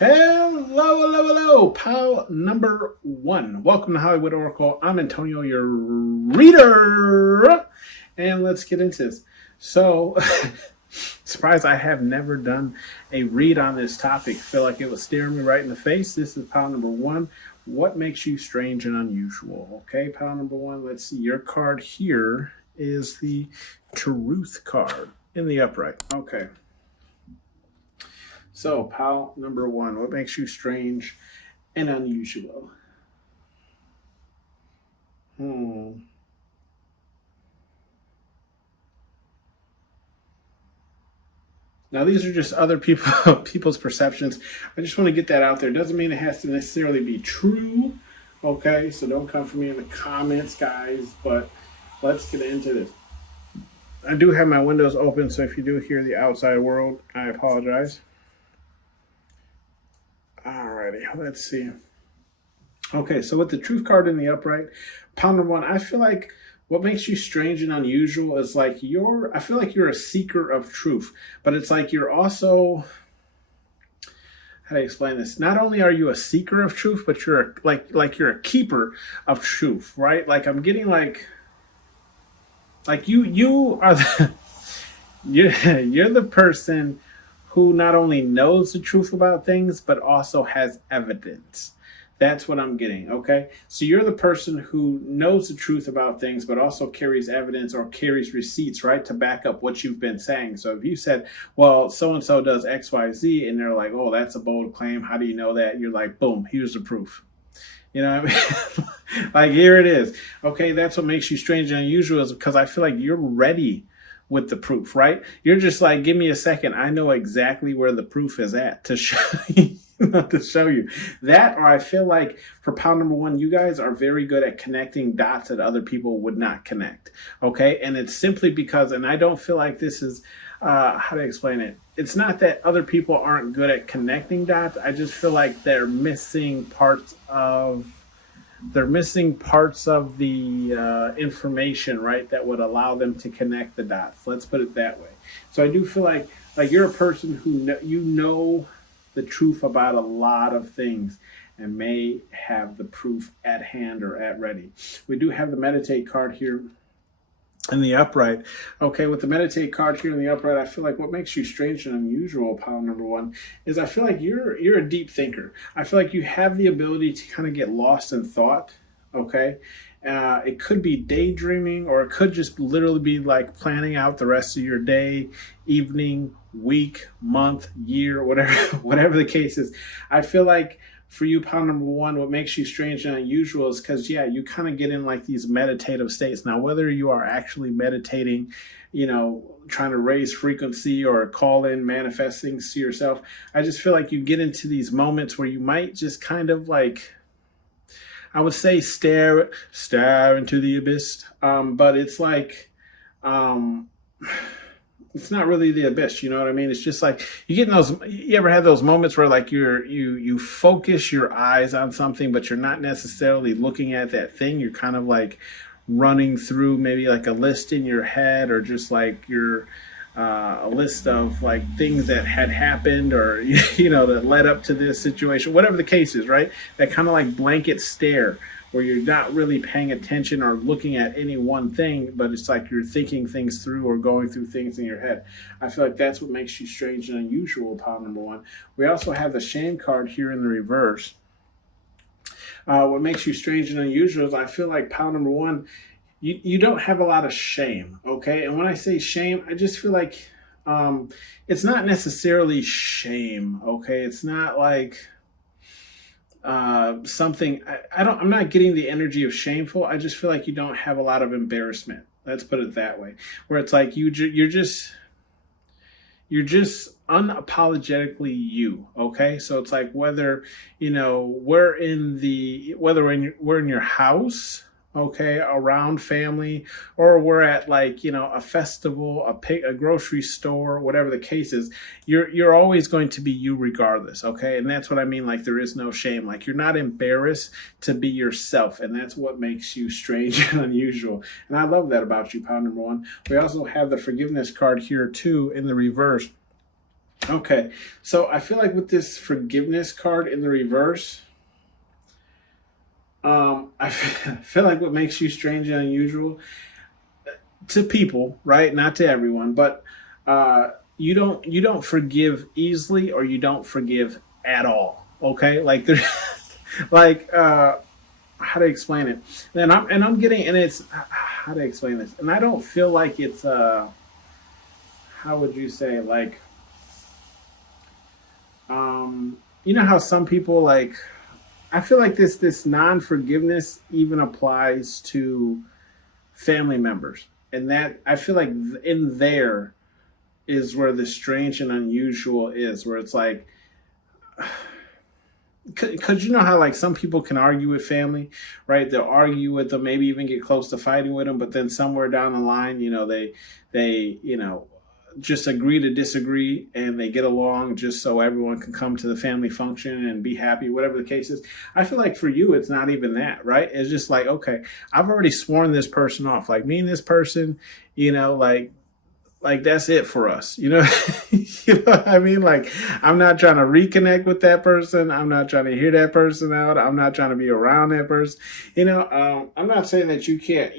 Hello, pal number one. Welcome to Hollywood Oracle. I'm Antonio, your reader. And let's get into this. So, surprised I have never done a read on this topic. I feel like it was staring me right in the face. This is pal number one. What makes you strange and unusual? Okay, pal number one. Let's see. Your card here is the Truth card in the upright. Okay. So, pal number one, what makes you strange and unusual? Now, these are just other people's perceptions. I just want to get that out there. Doesn't mean it has to necessarily be true. Okay, so don't come for me in the comments, guys. But let's get into this. I do have my windows open, so if you do hear the outside world, I apologize. Alrighty, let's see. Okay, so with the Truth card in the upright, pal number one, I feel like what makes you strange and unusual is like I feel like you're a seeker of truth, but it's like you're also, how do I explain this? Not only are you a seeker of truth, but you're you're a keeper of truth, right? Like I'm getting like you are you're the person who not only knows the truth about things, but also has evidence. That's what I'm getting, okay? So you're the person who knows the truth about things, but also carries evidence or carries receipts, right, to back up what you've been saying. So if you said, well, so-and-so does X, Y, Z, and they're like, oh, that's a bold claim. How do you know that? You're like, boom, here's the proof. You know what I mean? Like, here it is. Okay, that's what makes you strange and unusual is because I feel like you're ready with the proof, right? You're just like, give me a second. I know exactly where the proof is at to show you. To show you that, or I feel like for pal number one, you guys are very good at connecting dots that other people would not connect. Okay, and it's simply because, and I don't feel like this is how to explain it. It's not that other people aren't good at connecting dots. I just feel like they're missing parts of the information, right, that would allow them to connect the dots. Let's put it that way. So I do feel like you're a person who you know the truth about a lot of things and may have the proof at hand or at ready. We do have the Meditate card here in the upright. Okay, with the Meditate card here in the upright, I feel like what makes you strange and unusual, pal number one, is I feel like you're a deep thinker. I feel like you have the ability to kind of get lost in thought, okay? It could be daydreaming, or it could just literally be like planning out the rest of your day, evening, week, month, year, whatever the case is. I feel like for you, pal number one, what makes you strange and unusual is because, yeah, you kind of get in like these meditative states. Now, whether you are actually meditating, you know, trying to raise frequency or call in, manifest things to yourself, I just feel like you get into these moments where you might just kind of like, I would say stare into the abyss, but it's like, it's not really the abyss, you know what I mean? It's just like you get in those. You ever had those moments where like you focus your eyes on something, but you're not necessarily looking at that thing. You're kind of like running through maybe like a list in your head, or just like your a list of like things that had happened, or you know, that led up to this situation, whatever the case is, right? That kind of like blanket stare where you're not really paying attention or looking at any one thing, but it's like you're thinking things through or going through things in your head. I feel like that's what makes you strange and unusual, pal number one. We also have the Shame card here in the reverse. What makes you strange and unusual is I feel like, pal number one, you don't have a lot of shame, okay? And when I say shame, I just feel like it's not necessarily shame, okay? It's not like something, I'm not getting the energy of shameful. I just feel like you don't have a lot of embarrassment. Let's put it that way. Where it's like you're just unapologetically you, okay? So it's like whether, you know, we're in your house, okay, around family, or we're at like, you know, a festival, a grocery store, whatever the case is, you're always going to be you regardless, okay? And that's what I mean, like there is no shame. Like you're not embarrassed to be yourself, and that's what makes you strange and unusual. And I love that about you, pal number one. We also have the Forgiveness card here too in the reverse. Okay, so I feel like with this forgiveness card in the reverse, I feel like what makes you strange and unusual to people, right? Not to everyone, but you don't forgive easily, or you don't forgive at all. Okay, like there, like how to explain it? And I'm getting, and it's how to explain this, and I don't feel like it's how would you say, like you know how some people like, I feel like this non forgiveness even applies to family members, and that I feel like in there is where the strange and unusual is, where it's like, because you know how like some people can argue with family, right? They'll argue with them, maybe even get close to fighting with them, but then somewhere down the line, they just agree to disagree, and they get along just so everyone can come to the family function and be happy, whatever the case is. I feel like for you, it's not even that, right? It's just like, okay, I've already sworn this person off. Like me and this person, like that's it for us, you know what I mean? Like, I'm not trying to reconnect with that person. I'm not trying to hear that person out. I'm not trying to be around that person. I'm not saying that you can't,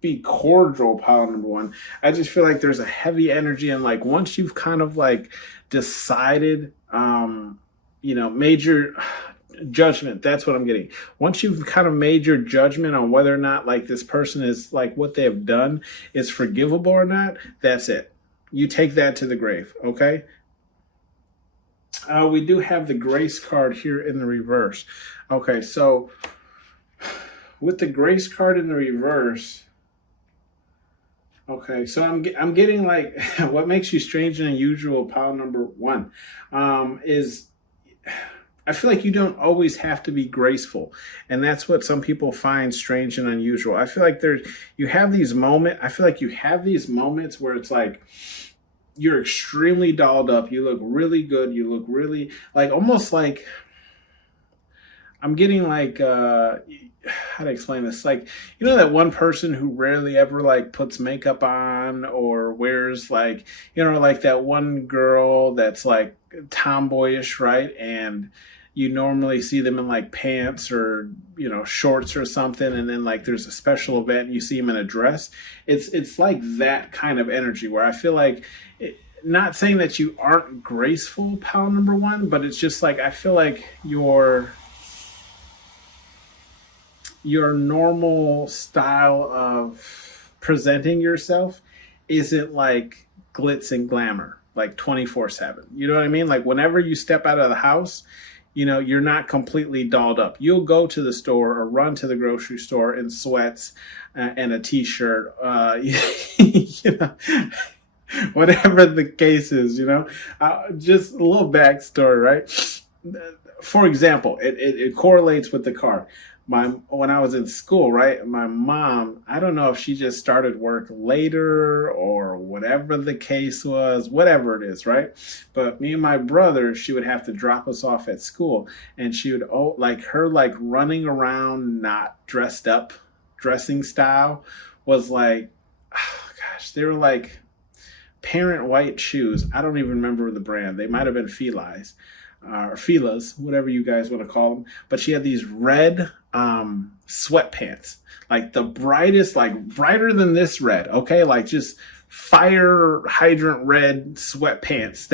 be cordial, pile number one. I just feel like there's a heavy energy, and like once you've kind of like decided, major judgment, that's what I'm getting. Once you've kind of made your judgment on whether or not like this person is like what they have done is forgivable or not, that's it. You take that to the grave. Okay. We do have the grace card here in the reverse. Okay, so with the grace card in the reverse, okay, so I'm getting like what makes you strange and unusual, pile number one, is I feel like you don't always have to be graceful, and that's what some people find strange and unusual. I feel like you have these moments. I feel like you have these moments where it's like you're extremely dolled up. You look really good. You look really like almost like I'm getting like how to explain this? Like, that one person who rarely ever like puts makeup on or wears like, like that one girl that's like tomboyish, right? And you normally see them in like pants or shorts or something, and then like there's a special event and you see them in a dress. It's like that kind of energy where I feel like not saying that you aren't graceful, pal number one, but it's just like I feel like your normal style of presenting yourself isn't like glitz and glamour, like 24/7. You know what I mean? Like whenever you step out of the house, you're not completely dolled up. You'll go to the store or run to the grocery store in sweats and a t-shirt, whatever the case is, just a little backstory, right? For example, it correlates with the car. When I was in school, right, my mom, I don't know if she just started work later or whatever the case was, whatever it is, right? But me and my brother, she would have to drop us off at school, and she would like her like running around not dressed up dressing style was like, oh gosh, they were like parent white shoes. I don't even remember the brand. They might have been Feli's. Or Fila's, whatever you guys want to call them. But she had these red sweatpants, like the brightest, like brighter than this red, okay? Like just fire hydrant red sweatpants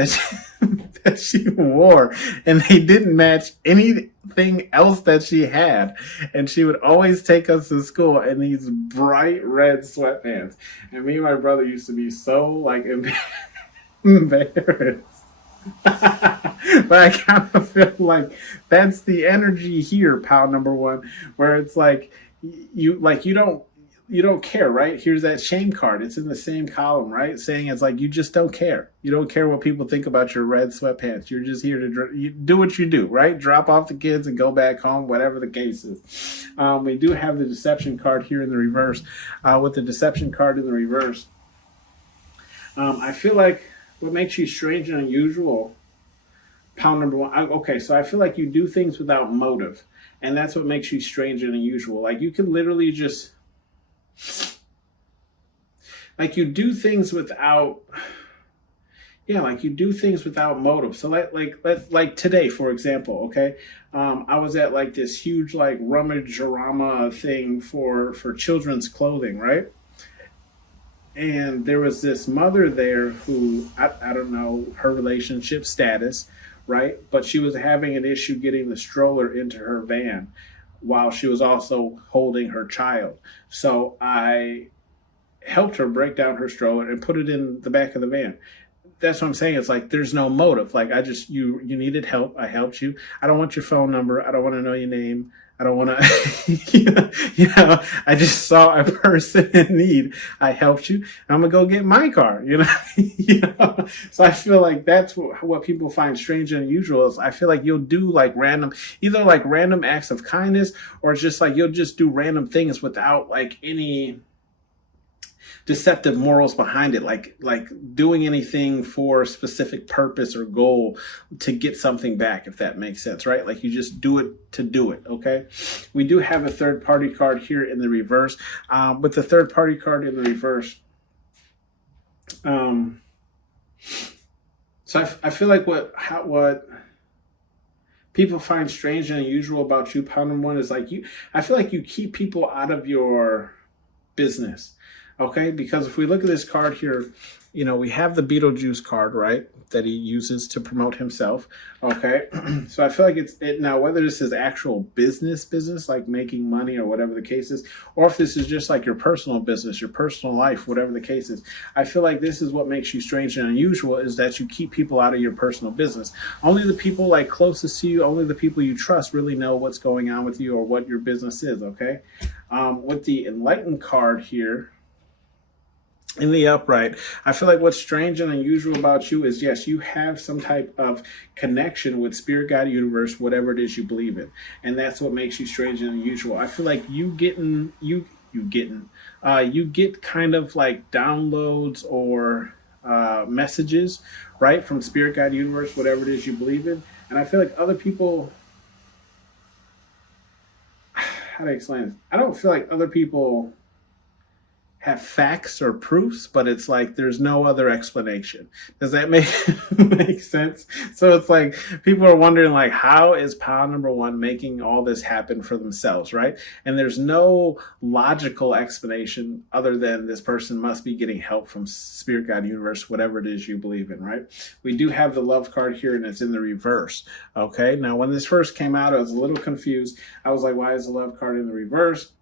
that she wore, and they didn't match anything else that she had. And she would always take us to school in these bright red sweatpants. And me and my brother used to be so like embarrassed. But I kind of feel like that's the energy here, pal number one, where it's like you don't care, right? Here's that shame card. It's in the same column, right? Saying it's like you just don't care. You don't care what people think about your red sweatpants. You're just here to you do what you do, right? Drop off the kids and go back home, whatever the case is. We do have the deception card here in the reverse. With the deception card in the reverse, I feel like what makes you strange and unusual, pound number one. Okay, so I feel like you do things without motive, and that's what makes you strange and unusual. Like you can literally just, like you do things without, Yeah, like you do things without motive. So like today, for example, okay, I was at like this huge like rummage-orama thing for children's clothing, right? And there was this mother there who I don't know her relationship status, right? But she was having an issue getting the stroller into her van while she was also holding her child. So I helped her break down her stroller and put it in the back of the van. That's what I'm saying. It's like there's no motive. Like I just you needed help. I helped you. I don't want your phone number. I don't want to know your name. I don't want to, I just saw a person in need. I helped you. I'm going to go get my car, So I feel like that's what people find strange and unusual is I feel like you'll do like either like random acts of kindness or it's just like you'll just do random things without like any deceptive morals behind it, like doing anything for a specific purpose or goal to get something back, if that makes sense, right? Like you just do it to do it. Okay, we do have a third party card here in the reverse. With the third party card in the reverse, so I feel like what people find strange and unusual about you, pound number one, is like I feel like you keep people out of your business. Okay, because if we look at this card here, we have the Beetlejuice card, right, that he uses to promote himself. Okay, so I feel like now whether this is actual business, like making money or whatever the case is, or if this is just like your personal business, your personal life, whatever the case is, I feel like this is what makes you strange and unusual is that you keep people out of your personal business. Only the people like closest to you, only the people you trust really know what's going on with you or what your business is. Okay, with the Enlightened card here, in the upright, I feel like what's strange and unusual about you is, yes, you have some type of connection with spirit, God, universe, whatever it is you believe in. And that's what makes you strange and unusual. I feel like you get kind of like downloads or messages, right, from spirit, God, universe, whatever it is you believe in. And I feel like other people, how do I explain this? I don't feel like other people have facts or proofs, but it's like there's no other explanation. Does that make sense? So it's like people are wondering like, how is pound number one making all this happen for themselves, right? And there's no logical explanation other than this person must be getting help from spirit, God, universe, whatever it is you believe in, right? We do have the love card here and it's in the reverse. Okay, now when this first came out, I was a little confused. I was like, why is the love card in the reverse?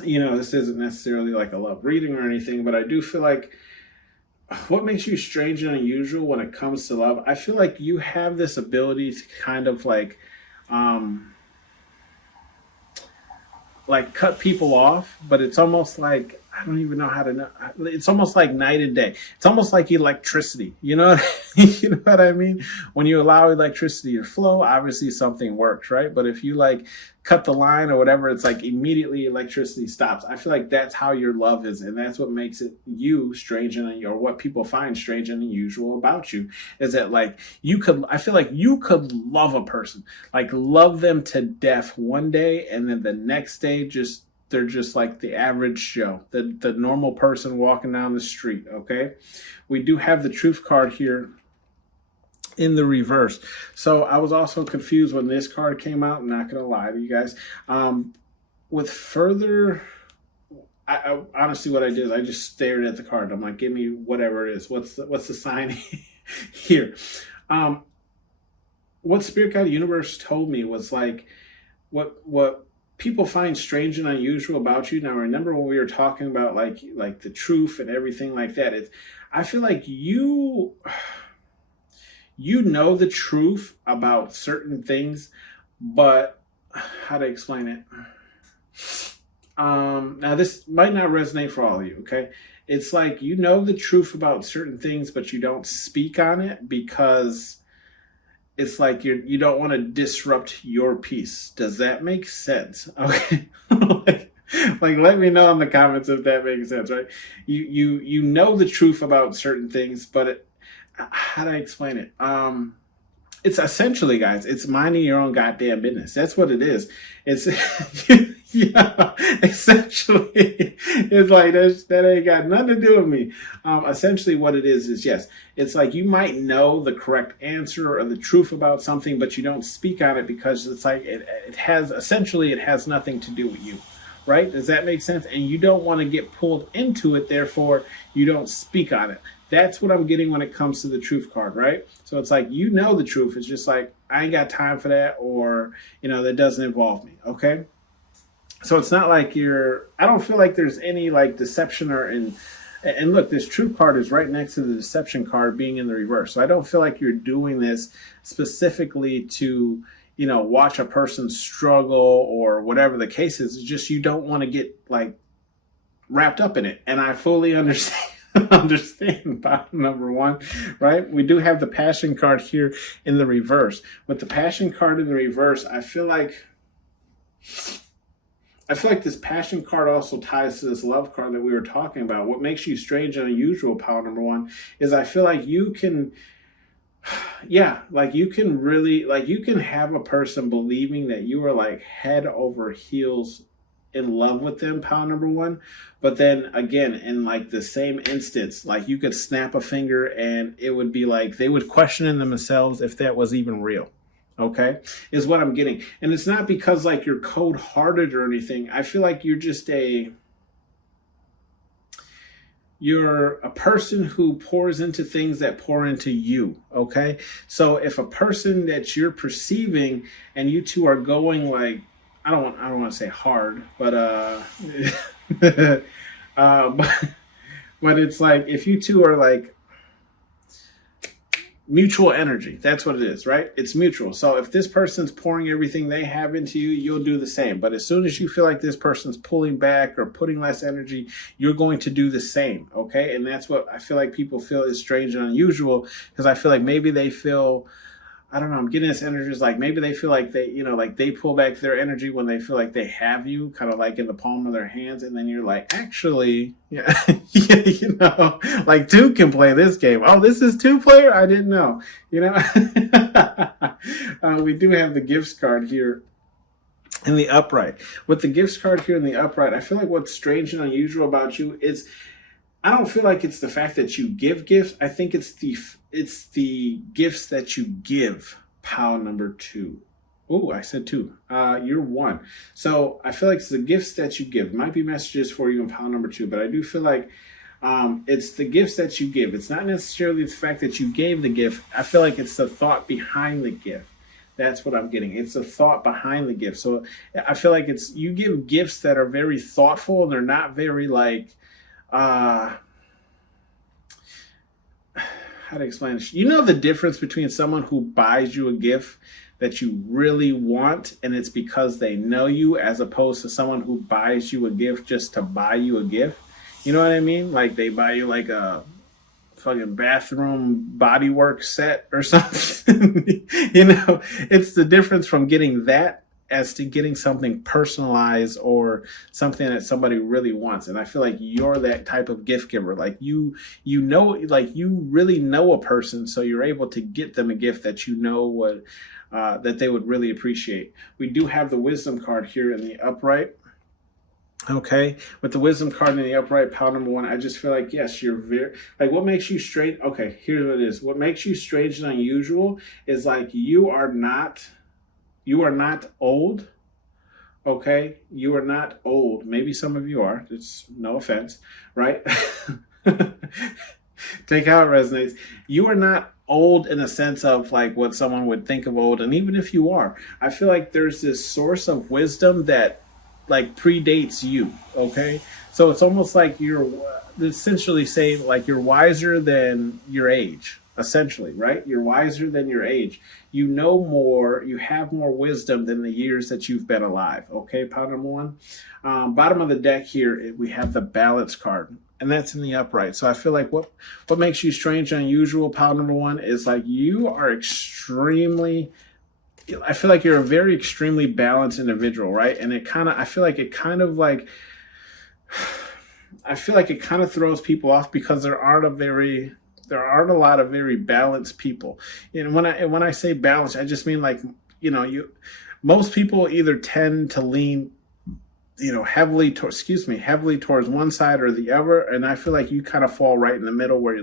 This isn't necessarily like a love reading or anything, but I do feel like what makes you strange and unusual when it comes to love, I feel like you have this ability to kind of like cut people off, but it's almost like, I don't even know how to know. It's almost like night and day. It's almost like electricity. You know what I mean? When you allow electricity to flow, obviously something works, right? But if you like cut the line or whatever, it's like immediately electricity stops. I feel like that's how your love is. And that's what makes it you strange or what people find strange and unusual about you is that like I feel like you could love a person, like love them to death one day. And then the next day, they're just like the average Joe, the normal person walking down the street, okay? We do have the truth card here in the reverse. So I was also confused when this card came out. I'm not going to lie to you guys. With further, I honestly, what I did is I just stared at the card. I'm like, give me whatever it is. What's the sign here? What Spirit Guide Universe told me was like, what people find strange and unusual about you. Now, remember when we were talking about like the truth and everything like that? I feel like you know the truth about certain things, but how to explain it? Now this might not resonate for all of you, okay? It's like you know the truth about certain things, but you don't speak on it because it's like you don't want to disrupt your peace. Does that make sense? Okay. like let me know in the comments if that makes sense, right? You know the truth about certain things, but how do I explain it? It's essentially, guys, it's minding your own goddamn business. That's what it is. It's yeah, essentially It's like that ain't got nothing to do with me. Essentially, what it is yes, it's like you might know the correct answer or the truth about something, but you don't speak on it because it's like it has nothing to do with you. Right? Does that make sense? And you don't want to get pulled into it, therefore you don't speak on it. That's what I'm getting when it comes to the truth card, right? So it's like you know the truth. It's just like I ain't got time for that, or that doesn't involve me. Okay. So it's not like I don't feel like there's any like deception and look, this truth card is right next to the deception card being in the reverse. So I don't feel like you're doing this specifically to, watch a person struggle or whatever the case is. It's just you don't want to get like wrapped up in it. And I fully understand bottom number one, right? We do have the passion card here in the reverse. With the passion card in the reverse, I feel like this passion card also ties to this love card that we were talking about. What makes you strange and unusual, pile number one, is I feel like you can, you can really, you can have a person believing that you are like head over heels in love with them, pile number one. But then again, in like the same instance, like you could snap a finger and it would be like they would question in themselves if that was even real. Okay, is what I'm getting. And it's not because like you're cold-hearted or anything. I feel like you're a person who pours into things that pour into you. Okay, so if a person that you're perceiving and you two are going like, I don't want to say hard, but but it's like if you two are like mutual energy. That's what it is, right? It's mutual. So if this person's pouring everything they have into you, you'll do the same. But as soon as you feel like this person's pulling back or putting less energy, you're going to do the same, okay? And that's what I feel like people feel is strange and unusual, because I feel like maybe they feel, I don't know, I'm getting this energy is like maybe they feel like they, like they pull back their energy when they feel like they have you kind of like in the palm of their hands. And then you're like, actually, yeah, like two can play this game. Oh, this is two player? I didn't know, we do have the gifts card here in the upright. With the gifts card here in the upright, I feel like what's strange and unusual about you is I don't feel like it's the fact that you give gifts. I think it's the gifts that you give, pile number two. Oh, I said two. You're one. So I feel like it's the gifts that you give. Might be messages for you in pile number two, but I do feel like it's the gifts that you give. It's not necessarily the fact that you gave the gift. I feel like it's the thought behind the gift. That's what I'm getting. It's the thought behind the gift. So I feel like you give gifts that are very thoughtful and they're not very like, how to explain this? You know the difference between someone who buys you a gift that you really want and it's because they know you, as opposed to someone who buys you a gift just to buy you a gift. You know what I mean? Like they buy you like a fucking bathroom bodywork set or something. It's the difference from getting that as to getting something personalized or something that somebody really wants. And I feel like you're that type of gift giver. Like you really know a person, so you're able to get them a gift that would that they would really appreciate. We do have the wisdom card here in the upright. Okay, with the wisdom card in the upright, pile number one, I just feel like, yes, you're very, like, what makes you strange? Okay, here's what it is. What makes you strange and unusual is like you are not old. Okay, you are not old. Maybe some of you are. It's no offense, right? Take how it resonates. You are not old in a sense of like what someone would think of old. And even if you are, I feel like there's this source of wisdom that like predates you. Okay, so it's almost like you're essentially saying like you're wiser than your age. Essentially, right? You're wiser than your age. You know more, you have more wisdom than the years that you've been alive. Okay, pile number one. Bottom of the deck here, we have the balance card, and that's in the upright. So I feel like what makes you strange and unusual, pile number one, is like you are I feel like you're a very extremely balanced individual, right? And I feel like it kind of throws people off because there aren't a lot of very balanced people. And when I say balanced, I just mean like, most people either tend to lean heavily towards one side or the other. And I feel like you kind of fall right in the middle where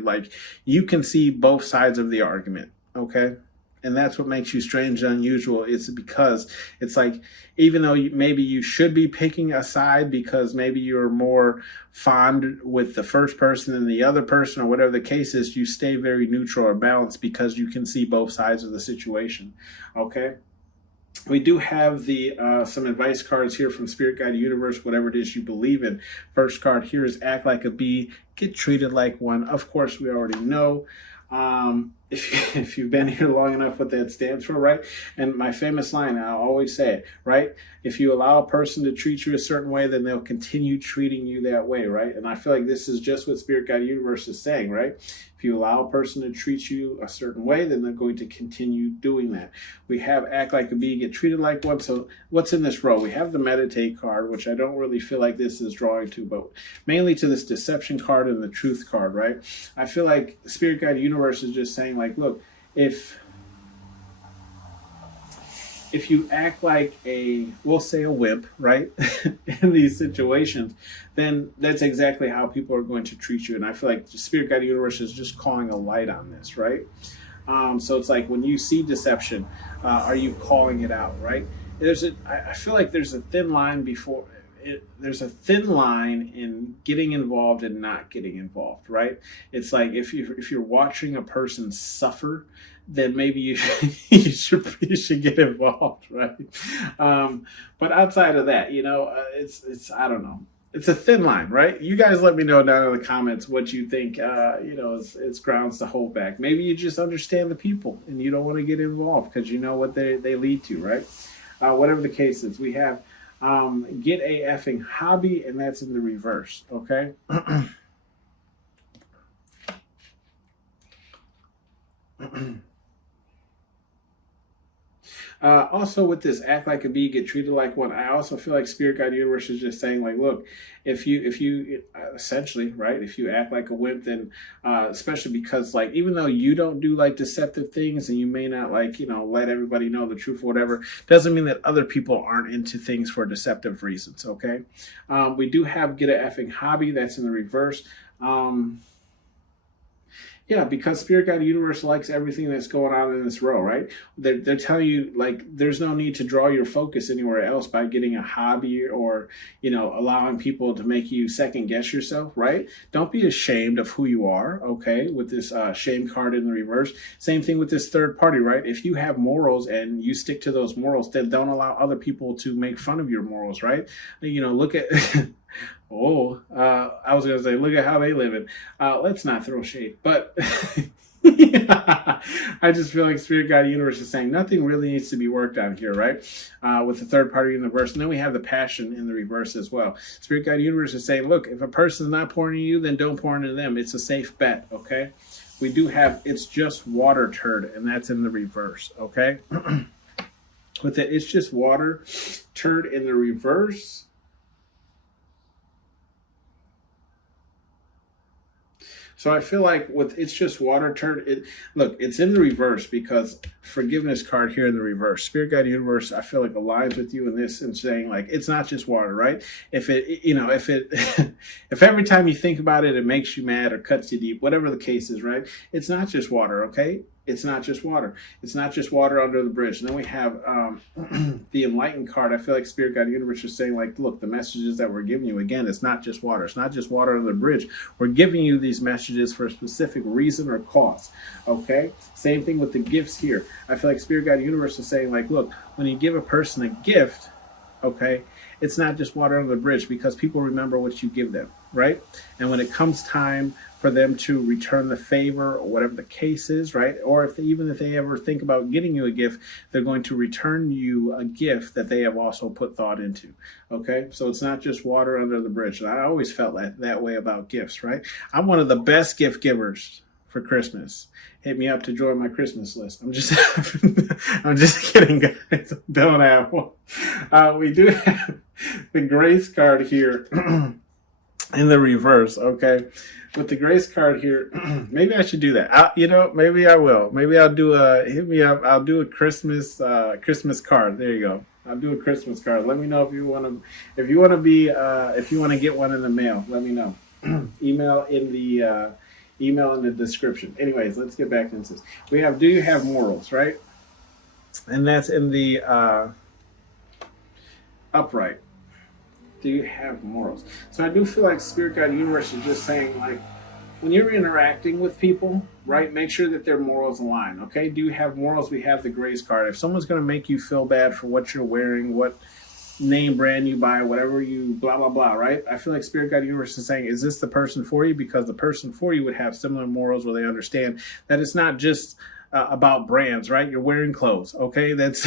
you can see both sides of the argument. Okay. And that's what makes you strange and unusual. It's because it's like, even though maybe you should be picking a side because maybe you're more fond with the first person than the other person or whatever the case is, you stay very neutral or balanced because you can see both sides of the situation. Okay. We do have the some advice cards here from Spirit Guide Universe, whatever it is you believe in. First card here is act like a bee, get treated like one. Of course, we already know. If you've been here long enough, what that stands for, right? And my famous line, I'll always say it, right? If you allow a person to treat you a certain way, then they'll continue treating you that way, right? And I feel like this is just what Spirit Guide Universe is saying, right? If you allow a person to treat you a certain way, then they're going to continue doing that. We have act like a bee, get treated like one. So what's in this row? We have the meditate card, which I don't really feel like this is drawing to, but mainly to this deception card and the truth card, right? I feel like Spirit Guide Universe is just saying, like, look, if you act like we'll say a wimp, right, in these situations, then that's exactly how people are going to treat you. And I feel like the Spirit Guide Universe is just calling a light on this, right? So it's like when you see deception, are you calling it out, right? I feel like there's a thin line there's a thin line in getting involved and not getting involved, right? It's like if you're watching a person suffer, then maybe you should get involved, right? But outside of that, it's I don't know. It's a thin line, right? You guys let me know down in the comments what you think, it's grounds to hold back. Maybe you just understand the people and you don't want to get involved because you know what they lead to, right? Whatever the case is, we have get a effing hobby, and that's in the reverse, okay? Also with this act like a bee, get treated like one, I also feel like Spirit Guide Universe is just saying, like, look, if you essentially, right, if you act like a wimp, then especially because, like, even though you don't do like deceptive things and you may not let everybody know the truth or whatever, doesn't mean that other people aren't into things for deceptive reasons, okay? We do have get a effing hobby, that's in the reverse. Yeah, because Spirit Guide Universe likes everything that's going on in this row, right? They're telling you, like, there's no need to draw your focus anywhere else by getting a hobby or, allowing people to make you second guess yourself, right? Don't be ashamed of who you are, okay, with this shame card in the reverse. Same thing with this third party, right? If you have morals and you stick to those morals, then don't allow other people to make fun of your morals, right? Look at... I was going to say, look at how they live it. Let's not throw shade. But I just feel like Spirit Guide Universe is saying nothing really needs to be worked on here, right? With the third party in the reverse. And then we have the passion in the reverse as well. Spirit Guide Universe is saying, look, if a person's not pouring into you, then don't pour into them. It's a safe bet, okay? We do have it's just water turd, and that's in the reverse, okay? With it, it's just water turd in the reverse. So I feel like with it's just water turd, look, it's in the reverse because forgiveness card here in the reverse. Spirit Guide Universe, I feel like aligns with you in this and saying, like, it's not just water, right? If if every time you think about it, it makes you mad or cuts you deep, whatever the case is, right? It's not just water, okay? It's not just water. It's not just water under the bridge. And then we have the Enlightened card. I feel like Spirit Guide Universe is saying, like, look, the messages that we're giving you, again, it's not just water. It's not just water under the bridge. We're giving you these messages for a specific reason or cause, okay? Same thing with the gifts here. I feel like Spirit Guide Universe is saying, like, look, when you give a person a gift, okay, it's not just water under the bridge because people remember what you give them, right? And when it comes time for them to return the favor or whatever the case is, right? Or even if they ever think about getting you a gift, they're going to return you a gift that they have also put thought into, okay? So it's not just water under the bridge. And I always felt that way about gifts, right? I'm one of the best gift givers for Christmas. Hit me up to join my Christmas list. I'm just kidding, guys. Don't have one. We do have the grace card here in the reverse, okay? With the grace card here, maybe I should do that. Maybe I will. Maybe I'll do hit me up. I'll do a Christmas card. There you go. I'll do a Christmas card. Let me know if you want to, if you want to be, if you want to get one in the mail. Let me know. Email in the description. Anyways, let's get back into this. We have, do you have morals, right? And that's in the upright. Do you have morals? So I do feel like Spirit Guide Universe is just saying, like, when you're interacting with people, right, make sure that their morals align, okay? Do you have morals? We have the grace card. If someone's going to make you feel bad for what you're wearing, what name brand you buy, whatever you blah, blah, blah, right? I feel like Spirit Guide Universe is saying, is this the person for you? Because the person for you would have similar morals where they understand that it's not just about brands, right? You're wearing clothes, okay? That's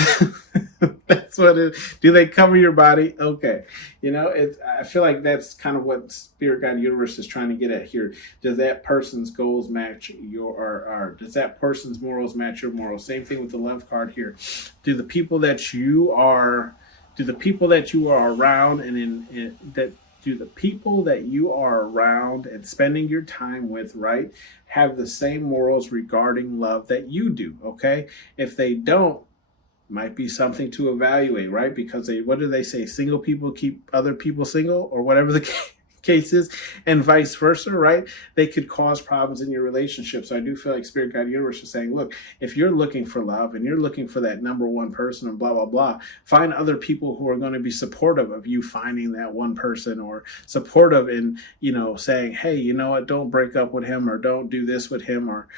that's what it. Do they cover your body? Okay, you know, I feel like that's kind of what Spirit Guide Universe is trying to get at here. Does that person's goals match your, or does that person's morals match your morals? Same thing with the love card here. Do the people that you are, around and in that. Do the people that you are around and spending your time with, right, have the same morals regarding love that you do, okay? If they don't, might be something to evaluate, right? Because what do they say? Single people keep other people single, or whatever the case is, and vice versa, right? They could cause problems in your relationship. So I do feel like Spirit Guide Universe is saying, look, if you're looking for love and you're looking for that number one person and blah, blah, blah, find other people who are going to be supportive of you finding that one person, or supportive in, you know, saying, hey, you know what, don't break up with him, or don't do this with him, or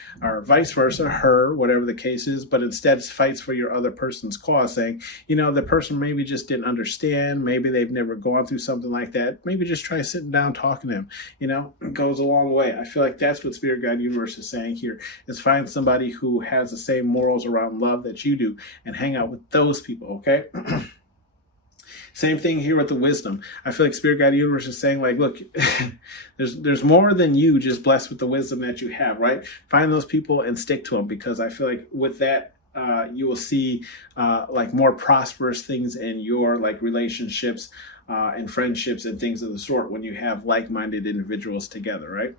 vice versa, her, whatever the case is, but instead fights for your other person's cause, saying, you know, the person maybe just didn't understand, maybe they've never gone through something like that, maybe just try sitting down talking to him, you know, it goes a long way. I feel like that's what Spirit Guide Universe is saying here, is find somebody who has the same morals around love that you do and hang out with those people, okay? Same thing here with the wisdom. I feel like Spirit Guide Universe is saying, like, look, there's more than you just blessed with the wisdom that you have, right? Find those people and stick to them, because I feel like with that, you will see like more prosperous things in your like relationships and friendships and things of the sort when you have like-minded individuals together, right?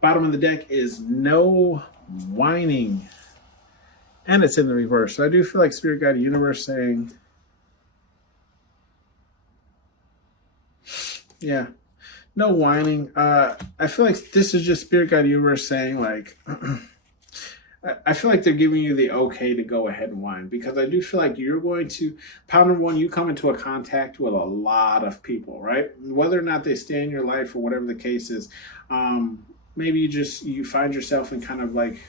Bottom of the deck is no whining, and it's in the reverse. So I do feel like Spirit Guide Universe saying, yeah, no whining. I feel like this is just Spirit Guide Universe saying, like, I feel like they're giving you the okay to go ahead and whine, because I do feel like you're going to, pound number one, you come into a contact with a lot of people, right? Whether or not they stay in your life or whatever the case is, maybe you find yourself in kind of like,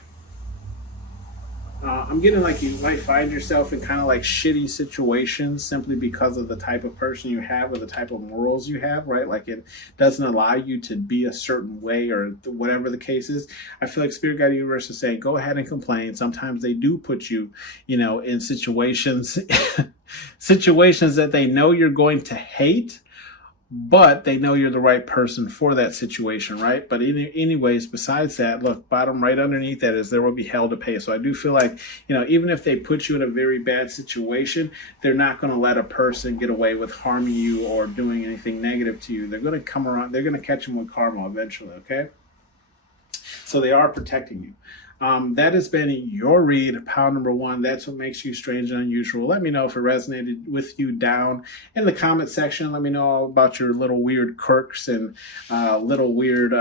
I'm getting like you might find yourself in kind of like shitty situations simply because of the type of person you have or the type of morals you have, right? Like it doesn't allow you to be a certain way or whatever the case is. I feel like Spirit Guide Universe is saying, go ahead and complain. Sometimes they do put you, you know, in situations, situations that they know you're going to hate, but they know you're the right person for that situation, right? But anyways, besides that, look, bottom right underneath that is there will be hell to pay. So I do feel like, you know, even if they put you in a very bad situation, they're not going to let a person get away with harming you or doing anything negative to you. They're going to come around. They're going to catch them with karma eventually, okay? So they are protecting you. That has been your read, pound number one. That's what makes you strange and unusual. Let me know if it resonated with you down in the comment section. Let me know about your little weird quirks and little weird,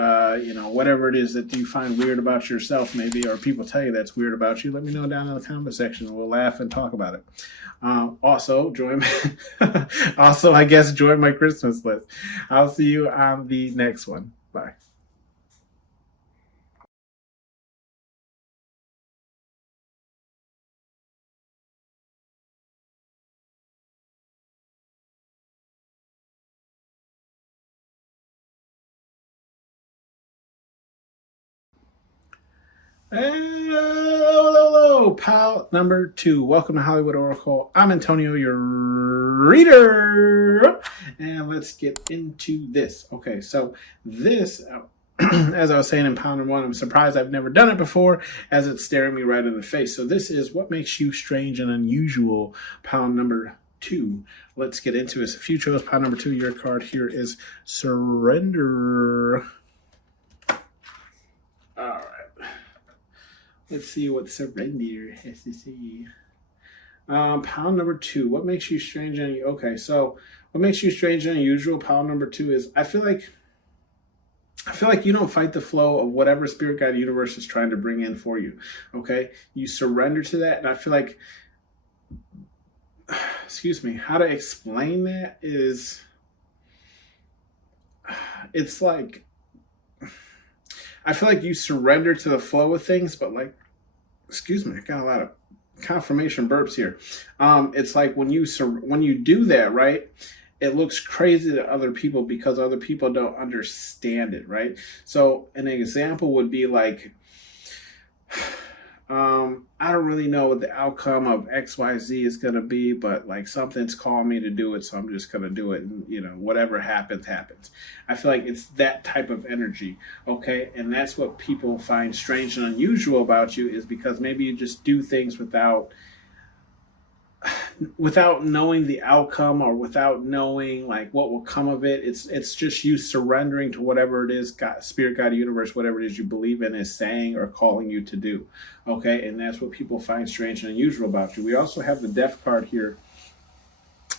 you know, whatever it is that you find weird about yourself, maybe, or people tell you that's weird about you. Let me know down in the comment section. We'll laugh and talk about it. Also, I guess, join my Christmas list. I'll see you on the next one. Bye. Hello, pal number two. Welcome to Hollywood Oracle. I'm Antonio, your reader. And let's get into this. Okay, so this, as I was saying in pound number one, I'm surprised I've never done it before, as it's staring me right in the face. So this is what makes you strange and unusual, pound number two. Let's get into it. If you chose pound number two, your card here is surrender. All right. Let's see what surrender has to say. Pound number 2. What makes you strange and okay? So what makes you strange and unusual? Pound number 2 is I feel like you don't fight the flow of whatever spirit guide universe is trying to bring in for you. Okay, you surrender to that, and I feel like, excuse me, how to explain that is, it's like, I feel like you surrender to the flow of things, but like, excuse me, I got a lot of confirmation burps here. It's like when you do that, right? It looks crazy to other people because other people don't understand it, right? So an example would be like, I don't really know what the outcome of XYZ is going to be, but like something's calling me to do it, so I'm just going to do it. And, whatever happens, happens. I feel like it's that type of energy, okay? And that's what people find strange and unusual about you, is because maybe you just do things without knowing the outcome, or without knowing like what will come of it. It's just you surrendering to whatever it is God, spirit, God, universe, whatever it is you believe in is saying or calling you to do. Okay, and that's what people find strange and unusual about you. We also have the Death card here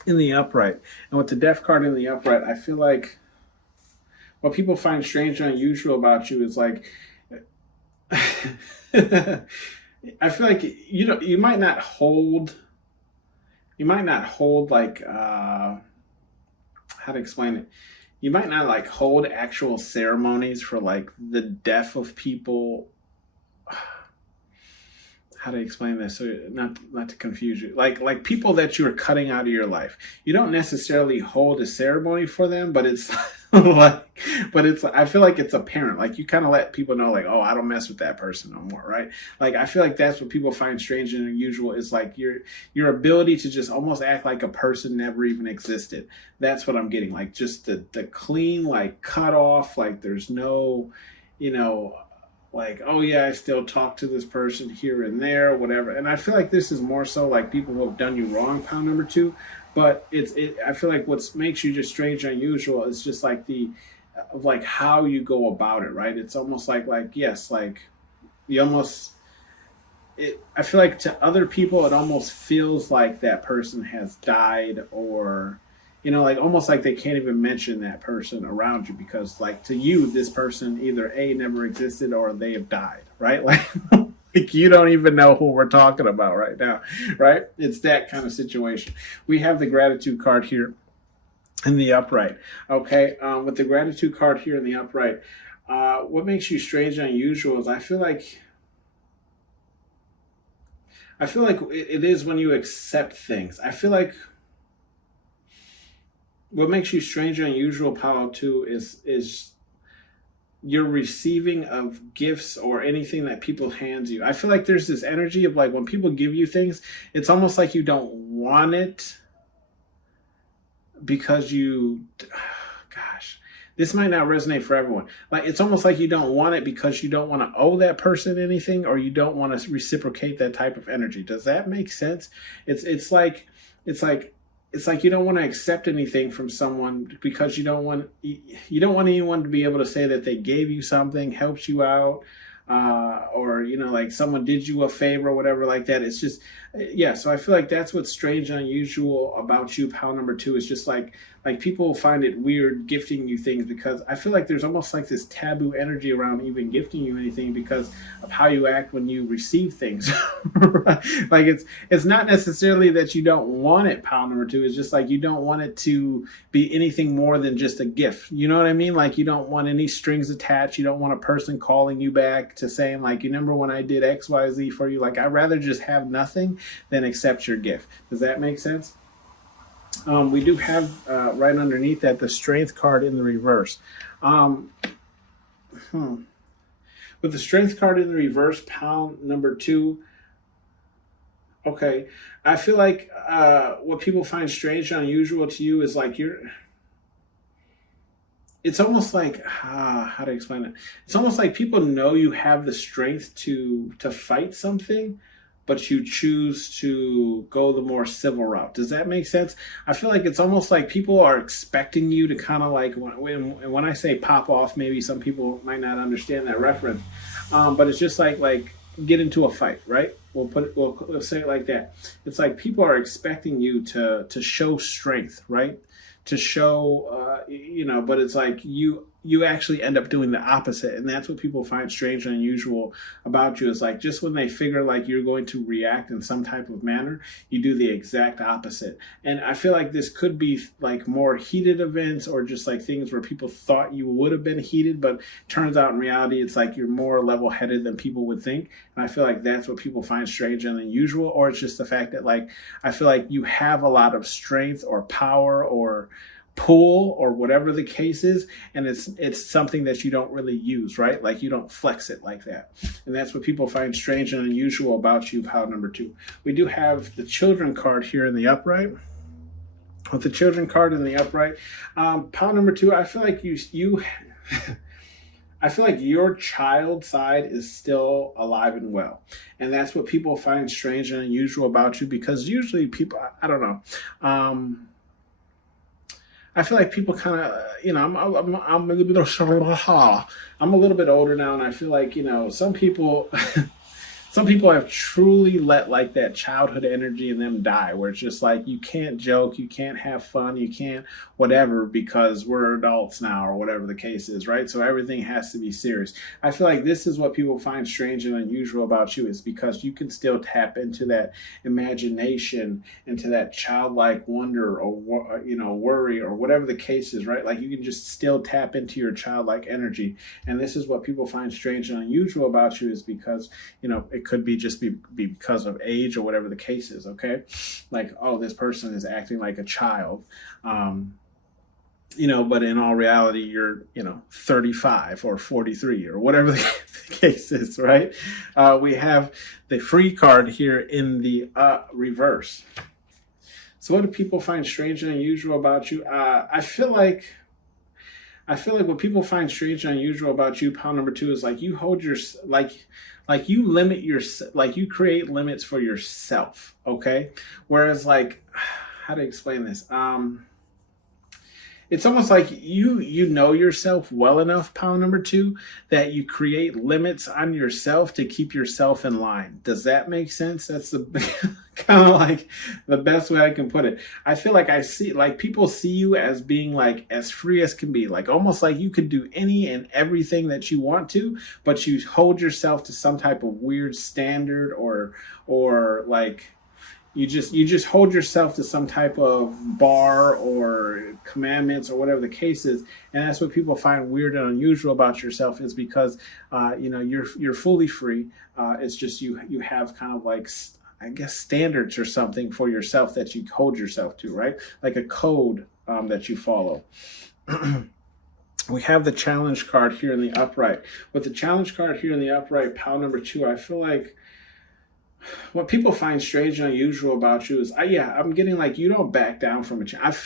in the upright, and with the Death card in the upright, I feel like what people find strange and unusual about you is like, I feel like you might not hold. You might not hold like, how to explain it? You might not like hold actual ceremonies for like the death of people. How to explain this? So not to confuse you. Like people that you are cutting out of your life. You don't necessarily hold a ceremony for them, but it's I feel like it's apparent. Like you kind of let people know, like, oh, I don't mess with that person no more, right? Like I feel like that's what people find strange and unusual, is like your ability to just almost act like a person never even existed. That's what I'm getting. Like just the clean, like cut off, like there's no, like, oh yeah, I still talk to this person here and there, whatever. And I feel like this is more so like people who have done you wrong, pound number 2. But I feel like what makes you just strange and unusual is just like like how you go about it, right? It's almost like yes, like you almost, I feel like to other people it almost feels like that person has died, or like almost like they can't even mention that person around you, because like to you this person either A, never existed, or they have died, right? Like you don't even know who we're talking about right now, right? It's that kind of situation. We have the Gratitude card here in the upright, okay? With the Gratitude card here in the upright, what makes you strange and unusual is I feel like it is when you accept things. I feel like what makes you strange and unusual, Palo, too, is your receiving of gifts or anything that people hand you. I feel like there's this energy of like when people give you things, it's almost like you don't want it because gosh, this might not resonate for everyone. Like it's almost like you don't want it because you don't want to owe that person anything, or you don't want to reciprocate that type of energy. Does that make sense? It's like you don't want to accept anything from someone because you don't want anyone to be able to say that they gave you something, helped you out, or like someone did you a favor or whatever like that. It's just so I feel like that's what's strange and unusual about you, pal number 2, is just like people find it weird gifting you things, because I feel like there's almost like this taboo energy around even gifting you anything because of how you act when you receive things. Like it's not necessarily that you don't want it, pal number 2. It's just like you don't want it to be anything more than just a gift. You know what I mean? Like you don't want any strings attached. You don't want a person calling you back to saying like, you remember when I did XYZ for you? Like I'd rather just have nothing than accept your gift. Does that make sense? We do have right underneath that the Strength card in the reverse. With the Strength card in the reverse, pound number 2. Okay, I feel like what people find strange and unusual to you is like it's almost like how to explain it? It's almost like people know you have the strength to fight something, but you choose to go the more civil route. Does that make sense? I feel like it's almost like people are expecting you to kind of like, when I say pop off, maybe some people might not understand that reference, but it's just like get into a fight, right? We'll say it like that. It's like people are expecting you to show strength, right? To show, but it's like you actually end up doing the opposite, and that's what people find strange and unusual about you. Is like just when they figure like you're going to react in some type of manner, you do the exact opposite. And I feel like this could be like more heated events, or just like things where people thought you would have been heated, but turns out in reality it's like you're more level-headed than people would think. And I feel like that's what people find strange and unusual. Or it's just the fact that like I feel like you have a lot of strength or power or pull or whatever the case is, and it's something that you don't really use, right? Like you don't flex it like that. And that's what people find strange and unusual about you, pile number 2. We do have the children card here in the upright. With the children card in the upright, pile number 2, I feel like you I feel like your child side is still alive and well. And that's what people find strange and unusual about you, because usually people, I don't know, I feel like people kind of, I'm a little bit, I'm a little bit older now, and I feel like, some people, some people have truly let like that childhood energy in them die, where it's just like you can't joke, you can't have fun, you can't whatever, because we're adults now, or whatever the case is, right? So everything has to be serious. I feel like this is what people find strange and unusual about you, is because you can still tap into that imagination, into that childlike wonder, or worry, or whatever the case is, right? Like you can just still tap into your childlike energy. And this is what people find strange and unusual about you, is because it could be just be because of age or whatever the case is, okay? Like, oh, this person is acting like a child, but in all reality, you're, 35 or 43 or whatever the case is, right? We have the free card here in the reverse. So what do people find strange and unusual about you? I feel like what people find strange and unusual about you, pile number 2, is like you hold your, like you limit your, like you create limits for yourself, okay? Whereas like, how to explain this? It's almost like you know yourself well enough, pile number 2, that you create limits on yourself to keep yourself in line. Does that make sense? That's the kind of like the best way I can put it. I feel like people see you as being like as free as can be, like almost like you could do any and everything that you want to, but you hold yourself to some type of weird standard, or like you just hold yourself to some type of bar or commandments or whatever the case is. And that's what people find weird and unusual about yourself, is because you're fully free. It's just you have kind of like, I guess, standards or something for yourself that you hold yourself to, right? Like a code that you follow. We have the challenge card here in the upright. With the challenge card here in the upright, pile number 2, I feel like what people find strange and unusual about you is, I'm getting like you don't back down from a challenge.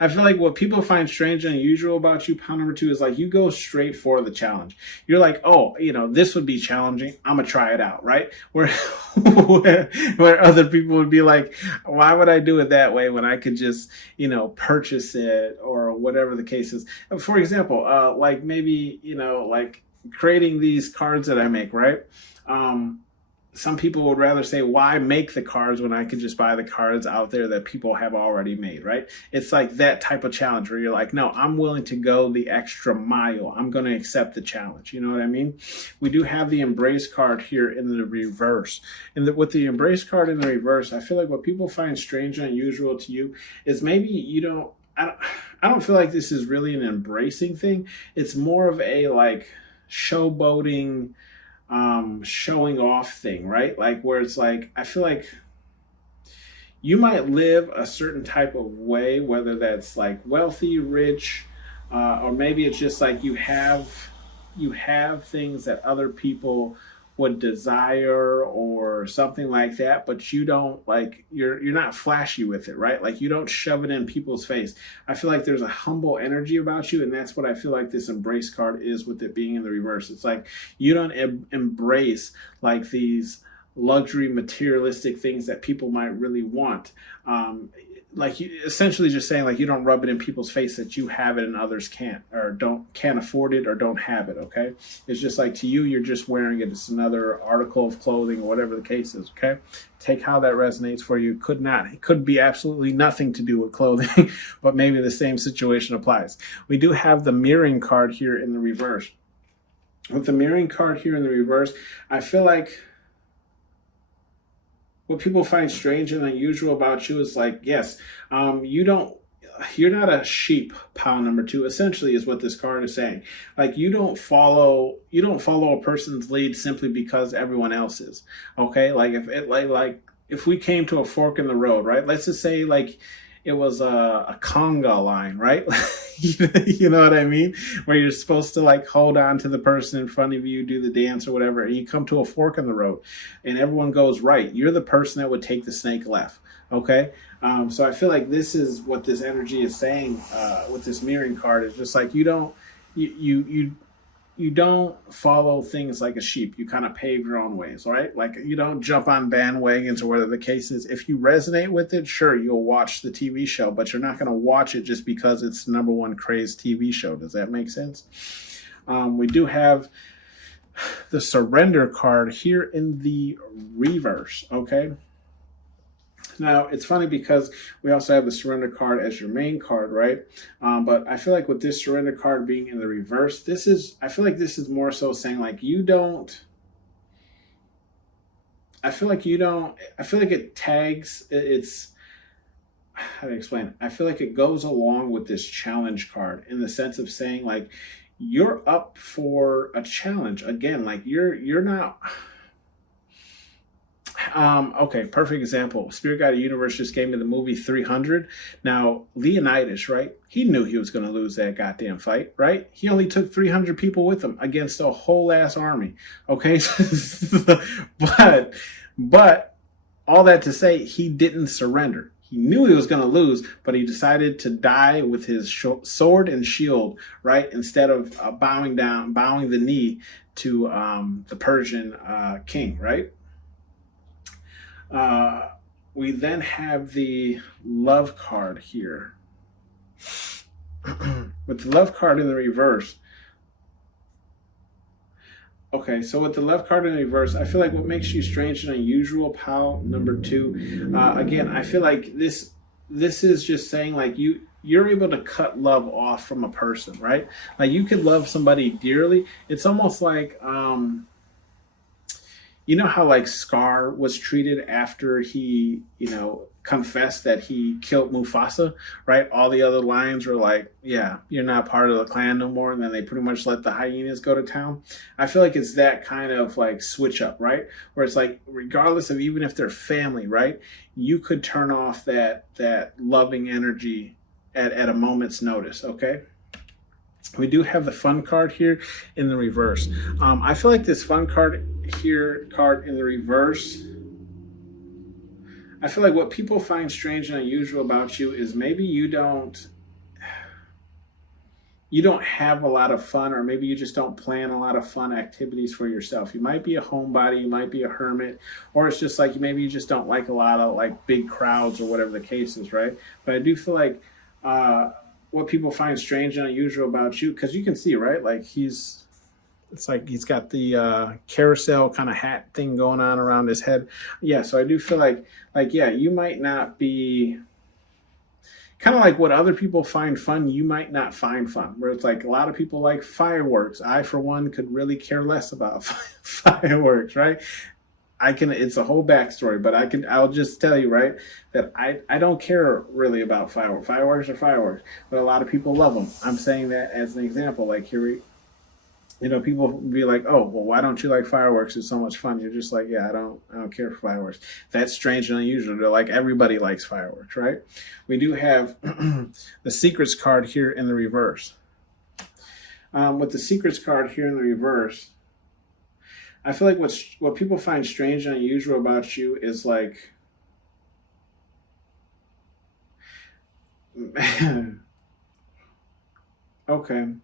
I feel like what people find strange and unusual about you, pile number 2, is like you go straight for the challenge. You're like, oh, this would be challenging, I'm gonna try it out, right? Where other people would be like, why would I do it that way when I could just purchase it, or whatever the case is. For example, like maybe like creating these cards that I make, right? Some people would rather say, why make the cards when I could just buy the cards out there that people have already made, right? It's like that type of challenge where you're like, no, I'm willing to go the extra mile. I'm going to accept the challenge. You know what I mean? We do have the embrace card here in the reverse. And with the embrace card in the reverse, I feel like what people find strange and unusual to you is maybe I don't feel like this is really an embracing thing. It's more of a like showboating, showing off thing, right? Like where it's like, I feel like you might live a certain type of way, whether that's like wealthy, rich, or maybe it's just like you have things that other people would desire or something like that, but you don't like, you're not flashy with it, right? Like you don't shove it in people's face. I feel like there's a humble energy about you, and that's what I feel like this embrace card is, with it being in the reverse. It's like you don't embrace like these luxury materialistic things that people might really want. like you, essentially just saying like you don't rub it in people's face that you have it and others can't or can't afford it or don't have it. Okay, it's just like to you, you're just wearing it. It's another article of clothing or whatever the case is. Okay, take how that resonates for you. It could be absolutely nothing to do with clothing, but maybe the same situation applies. We do have the mirroring card here in the reverse. With the mirroring card here in the reverse, I feel like what people find strange and unusual about you is like, yes, you're not a sheep, pile number two, essentially is what this card is saying. Like you don't follow a person's lead simply because everyone else is. Okay. Like if we came to a fork in the road, right? Let's just say like it was a conga line, right? You know what I mean? Where you're supposed to like hold on to the person in front of you, do the dance or whatever, and you come to a fork in the road and everyone goes right. You're the person that would take the snake left. Okay. So I feel like this is what this energy is saying with this mirroring card is just like you don't follow things like a sheep. You kind of pave your own ways, right? Like you don't jump on bandwagons or whatever the case is. If you resonate with it, sure, you'll watch the TV show, but you're not going to watch it just because it's the number one crazed TV show. Does that make sense? We do have the surrender card here in the reverse, okay? Now, it's funny because we also have the surrender card as your main card, right? But I feel like with this surrender card being in the reverse, I feel like this is more so saying like I feel like it tags, how to explain it? I feel like it goes along with this challenge card in the sense of saying like, you're up for a challenge. Again, like you're not... Okay, perfect example. Spirit Guide Universe just gave me the movie 300. Now, Leonidas, right? He knew he was going to lose that goddamn fight, right? He only took 300 people with him against a whole ass army. Okay, but all that to say, he didn't surrender. He knew he was going to lose, but he decided to die with his sword and shield, right? Instead of bowing the knee to the Persian king, right? We then have the love card here. With the love card in the reverse. Okay, so with the love card in the reverse, I feel like what makes you strange and unusual, pal, number two. Again, I feel like this is just saying like you're able to cut love off from a person, right? Like you could love somebody dearly. It's almost like you know how like Scar was treated after he, confessed that he killed Mufasa, right? All the other lions were like, yeah, you're not part of the clan no more. And then they pretty much let the hyenas go to town. I feel like it's that kind of like switch up, right? Where it's like, regardless of even if they're family, right? You could turn off that loving energy at a moment's notice, okay? We do have the fun card here in the reverse. I feel like this fun card in the reverse, I feel like what people find strange and unusual about you is maybe you don't have a lot of fun, or maybe you just don't plan a lot of fun activities for yourself. You might be a homebody, you might be a hermit, or it's just like maybe you just don't like a lot of like big crowds or whatever the case is, right? But I do feel like what people find strange and unusual about you, because you can see, right? Like it's like he's got the carousel kind of hat thing going on around his head. Yeah, so I do feel like yeah, you might not be kind of like what other people find fun, you might not find fun. Where it's like a lot of people like fireworks. I, for one, could really care less about fireworks, right? It's a whole backstory, but I'll just tell you, right, that I don't care really about fireworks. Fireworks are fireworks, but a lot of people love them. I'm saying that as an example. Like people be like, oh, well, why don't you like fireworks? It's so much fun. You're just like, yeah, I don't care for fireworks. That's strange and unusual. They're like, everybody likes fireworks, right? We do have the secrets card here in the reverse. With the secrets card here in the reverse, I feel like what people find strange and unusual about you is like, okay.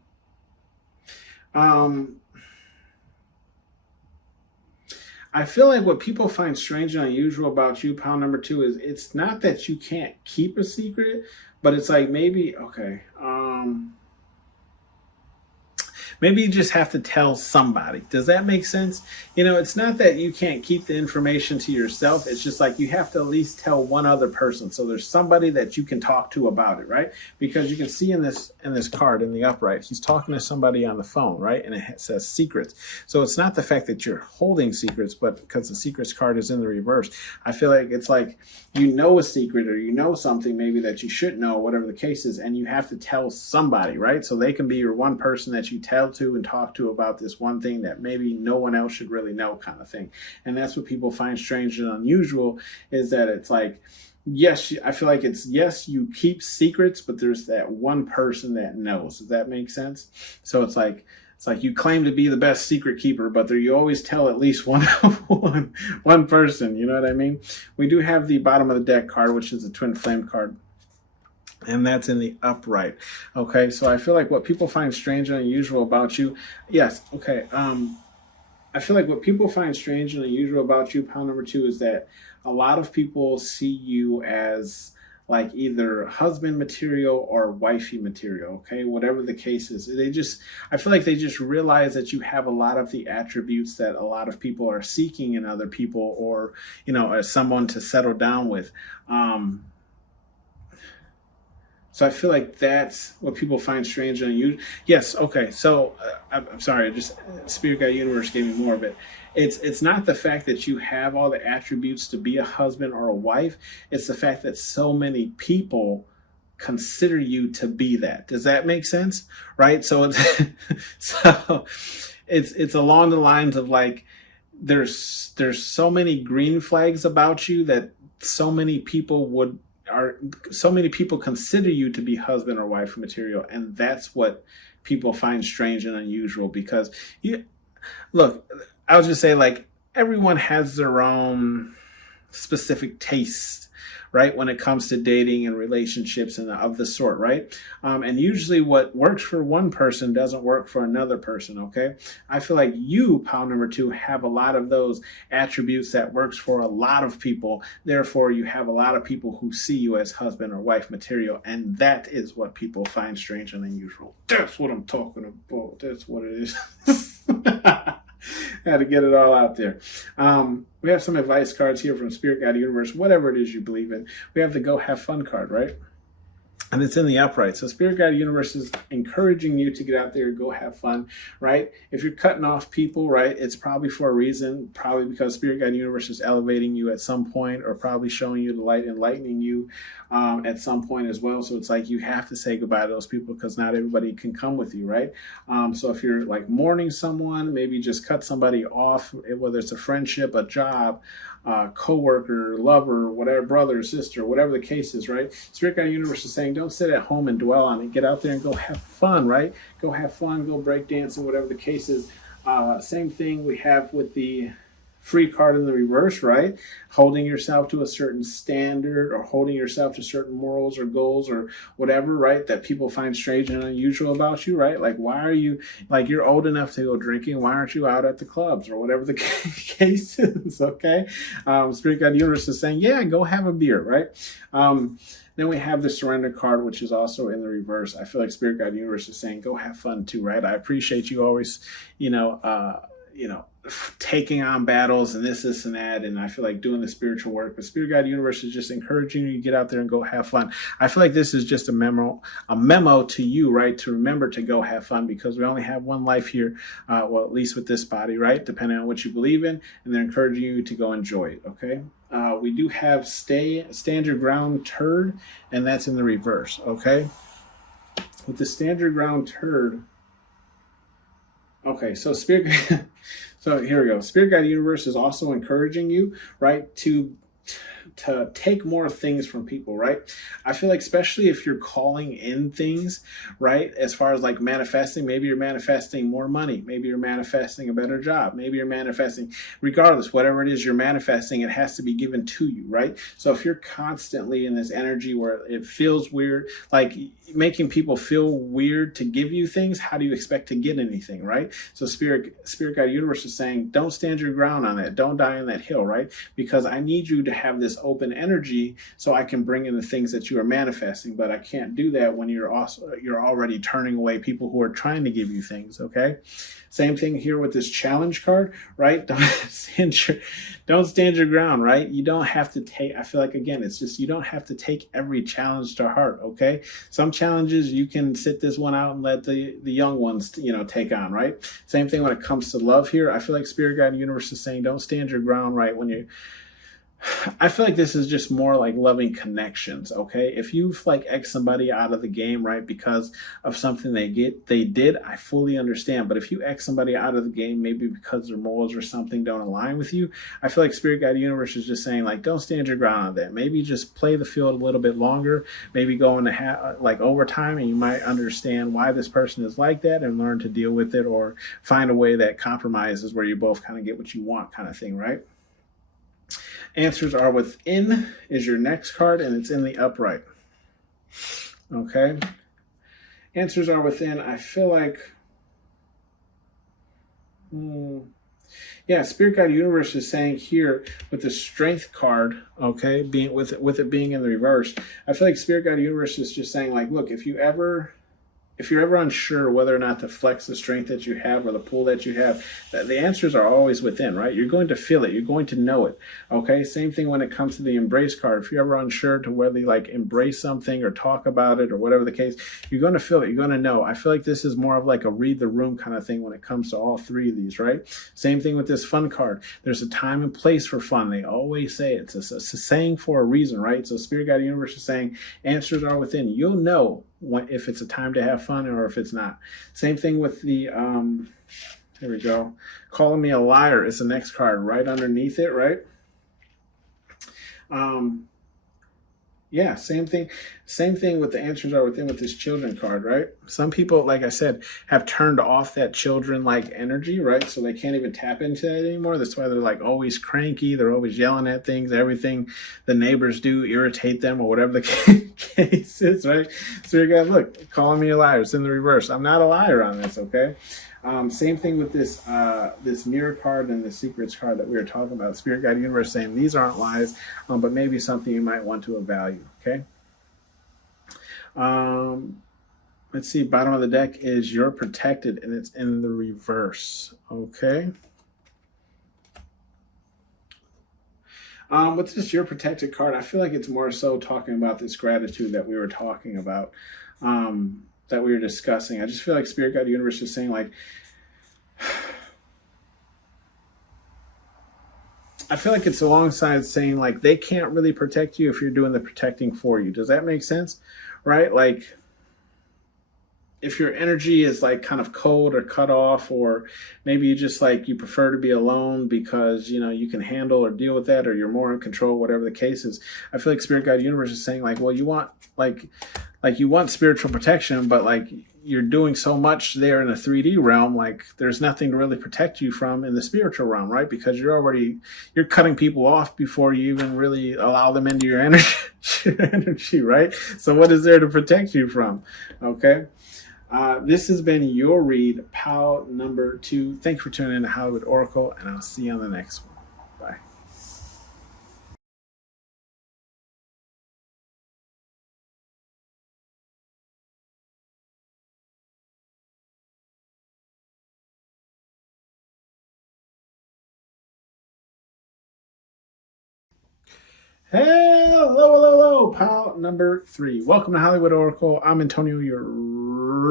I feel like what people find strange and unusual about you, pile number two, is it's not that you can't keep a secret, but it's like maybe, okay, maybe you just have to tell somebody. Does that make sense? It's not that you can't keep the information to yourself. It's just like you have to at least tell one other person. So there's somebody that you can talk to about it, right? Because you can see in this card in the upright, he's talking to somebody on the phone, right? And it says secrets. So it's not the fact that you're holding secrets, but because the secrets card is in the reverse. I feel like it's like a secret or something maybe that you should know, whatever the case is, and you have to tell somebody, right? So they can be your one person that you tell to and talk to about this one thing that maybe no one else should really know, kind of thing. And that's what people find strange and unusual, is that it's like, yes, I feel like yes, you keep secrets, but there's that one person that knows. Does that make sense? So it's like you claim to be the best secret keeper, but you always tell at least one person. You know what I mean? We do have the bottom of the deck card, which is a twin flame card. And that's in the upright. Okay, so I feel like what people find strange and unusual about you, yes, okay. I feel like what people find strange and unusual about you, pile number two, is that a lot of people see you as like either husband material or wifey material, okay? Whatever the case is. I feel like they just realize that you have a lot of the attributes that a lot of people are seeking in other people, or, as someone to settle down with. So I feel like that's what people find strange and unusual. Yes, okay. So I'm sorry, Spirit Guide Universe gave me more of it. It's not the fact that you have all the attributes to be a husband or a wife. It's the fact that so many people consider you to be that. Does that make sense? Right? So it's along the lines of like there's so many green flags about you that so many people consider you to be husband or wife material, and that's what people find strange and unusual. Because I'll just say, like, everyone has their own specific tastes, right, when it comes to dating and relationships and of the sort, right? And usually what works for one person doesn't work for another person, okay? I feel like you, pile number two, have a lot of those attributes that works for a lot of people. Therefore, you have a lot of people who see you as husband or wife material, and that is what people find strange and unusual. That's what I'm talking about. That's what it is. Had to get it all out there. We have some advice cards here from Spirit Guide Universe, whatever it is you believe in. We have the Go Have Fun card, right? And it's in the upright. So Spirit Guide Universe is encouraging you to get out there and go have fun, right? If you're cutting off people, right, it's probably for a reason, probably because Spirit Guide Universe is elevating you at some point, or probably showing you the light, enlightening you at some point as well. So it's like you have to say goodbye to those people because not everybody can come with you, right? So if you're like mourning someone, maybe just cut somebody off, whether it's a friendship, a job, co-worker, lover, whatever, brother, sister, whatever the case is, right? Spirit Guide Universe is saying, don't sit at home and dwell on it. Get out there and go have fun, right? Go have fun, go break dancing, whatever the case is. Same thing we have with the free card in the reverse, right? Holding yourself to a certain standard, or holding yourself to certain morals or goals or whatever, right? That people find strange and unusual about you, right? Like, why are you, like, you're old enough to go drinking. Why aren't you out at the clubs or whatever the case is, okay? Spirit Guide Universe is saying, yeah, go have a beer, right? Then we have the surrender card, which is also in the reverse. I feel like Spirit Guide Universe is saying, go have fun too, right? I appreciate you always, taking on battles and this and that, and I feel like doing the spiritual work. But Spirit Guide Universe is just encouraging you to get out there and go have fun. I feel like this is just a memo to you, right, to remember to go have fun, because we only have one life here, well, at least with this body, right, depending on what you believe in, and they're encouraging you to go enjoy it, okay? We do have stand your ground turd, and that's in the reverse, okay? With the stand your ground turd, okay, so so here we go. Spirit Guide Universe is also encouraging you, right, to take more things from people, right? I feel like especially if you're calling in things, right? As far as like manifesting, maybe you're manifesting more money, maybe you're manifesting a better job, maybe you're manifesting, regardless, whatever it is you're manifesting, it has to be given to you, right? So if you're constantly in this energy where it feels weird, like making people feel weird to give you things, how do you expect to get anything, right? So spirit guide universe is saying, don't stand your ground on that, don't die on that hill, right? Because I need you to have this open energy so I can bring in the things that you are manifesting, but I can't do that when you're already turning away people who are trying to give you things. Okay, same thing here with this challenge card, right? Don't stand your ground, right? You don't have to take, I feel like, again, it's just, you don't have to take every challenge to heart. Okay, some challenges you can sit this one out and let the young ones take on, right? Same thing when it comes to love here. I feel like spirit guide universe is saying, don't stand your ground, right? I feel like this is just more like loving connections, okay? If you've like X somebody out of the game, right, because of something they did, I fully understand. But if you X somebody out of the game, maybe because their morals or something don't align with you, I feel like Spirit Guide Universe is just saying, like, don't stand your ground on that. Maybe just play the field a little bit longer, maybe go into like overtime, and you might understand why this person is like that and learn to deal with it, or find a way that compromises where you both kind of get what you want, kind of thing, right? Answers are within is your next card, and it's in the upright. Okay. Answers are within. I feel like, yeah, Spirit Guide Universe is saying here with the Strength card, okay, being with it being in the reverse, I feel like Spirit Guide Universe is just saying, like, look, if you're ever unsure whether or not to flex the strength that you have or the pull that you have, the answers are always within, right? You're going to feel it. You're going to know it. Okay. Same thing when it comes to the embrace card. If you're ever unsure to whether you like embrace something or talk about it or whatever the case, you're going to feel it. You're going to know. I feel like this is more of like a read the room kind of thing when it comes to all three of these, right? Same thing with this fun card. There's a time and place for fun. They always say it's a saying for a reason, right? So Spirit Guide Universe is saying answers are within. You'll know if it's a time to have fun or if it's not. Same thing with the here we go, calling me a liar is the next card right underneath it, right? Yeah, same thing with the answers are within with this children card, right? Some people, like I said, have turned off that children like energy, right? So they can't even tap into that anymore. That's why they're like always cranky. They're always yelling at things. Everything the neighbors do irritate them or whatever the case is, right? So you guys, look, calling me a liar. It's in the reverse. I'm not a liar on this, okay? Same thing with this this mirror card and the secrets card that we were talking about. Spirit Guide Universe saying these aren't lies, but maybe something you might want to evaluate. Okay. Let's see. Bottom of the deck is you're protected, and it's in the reverse. Okay. With this you're protected card, I feel like it's more so talking about this gratitude that we were talking about. That we were discussing. I just feel like Spirit Guide Universe is saying, like, I feel like it's alongside saying, like, they can't really protect you if you're doing the protecting for you. Does that make sense? Right? Like, if your energy is like kind of cold or cut off, or maybe you just like you prefer to be alone because you can handle or deal with that, or you're more in control, whatever the case is, I feel like Spirit Guide Universe is saying, like, well, you want you want spiritual protection, but like you're doing so much there in the 3D realm, like there's nothing to really protect you from in the spiritual realm, right? Because you're cutting people off before you even really allow them into your energy, right? So what is there to protect you from? Okay. This has been your read, POW number 2. Thanks for tuning in to Hollywood Oracle, and I'll see you on the next one. Bye. Hello, POW number 3. Welcome to Hollywood Oracle. I'm Antonio, your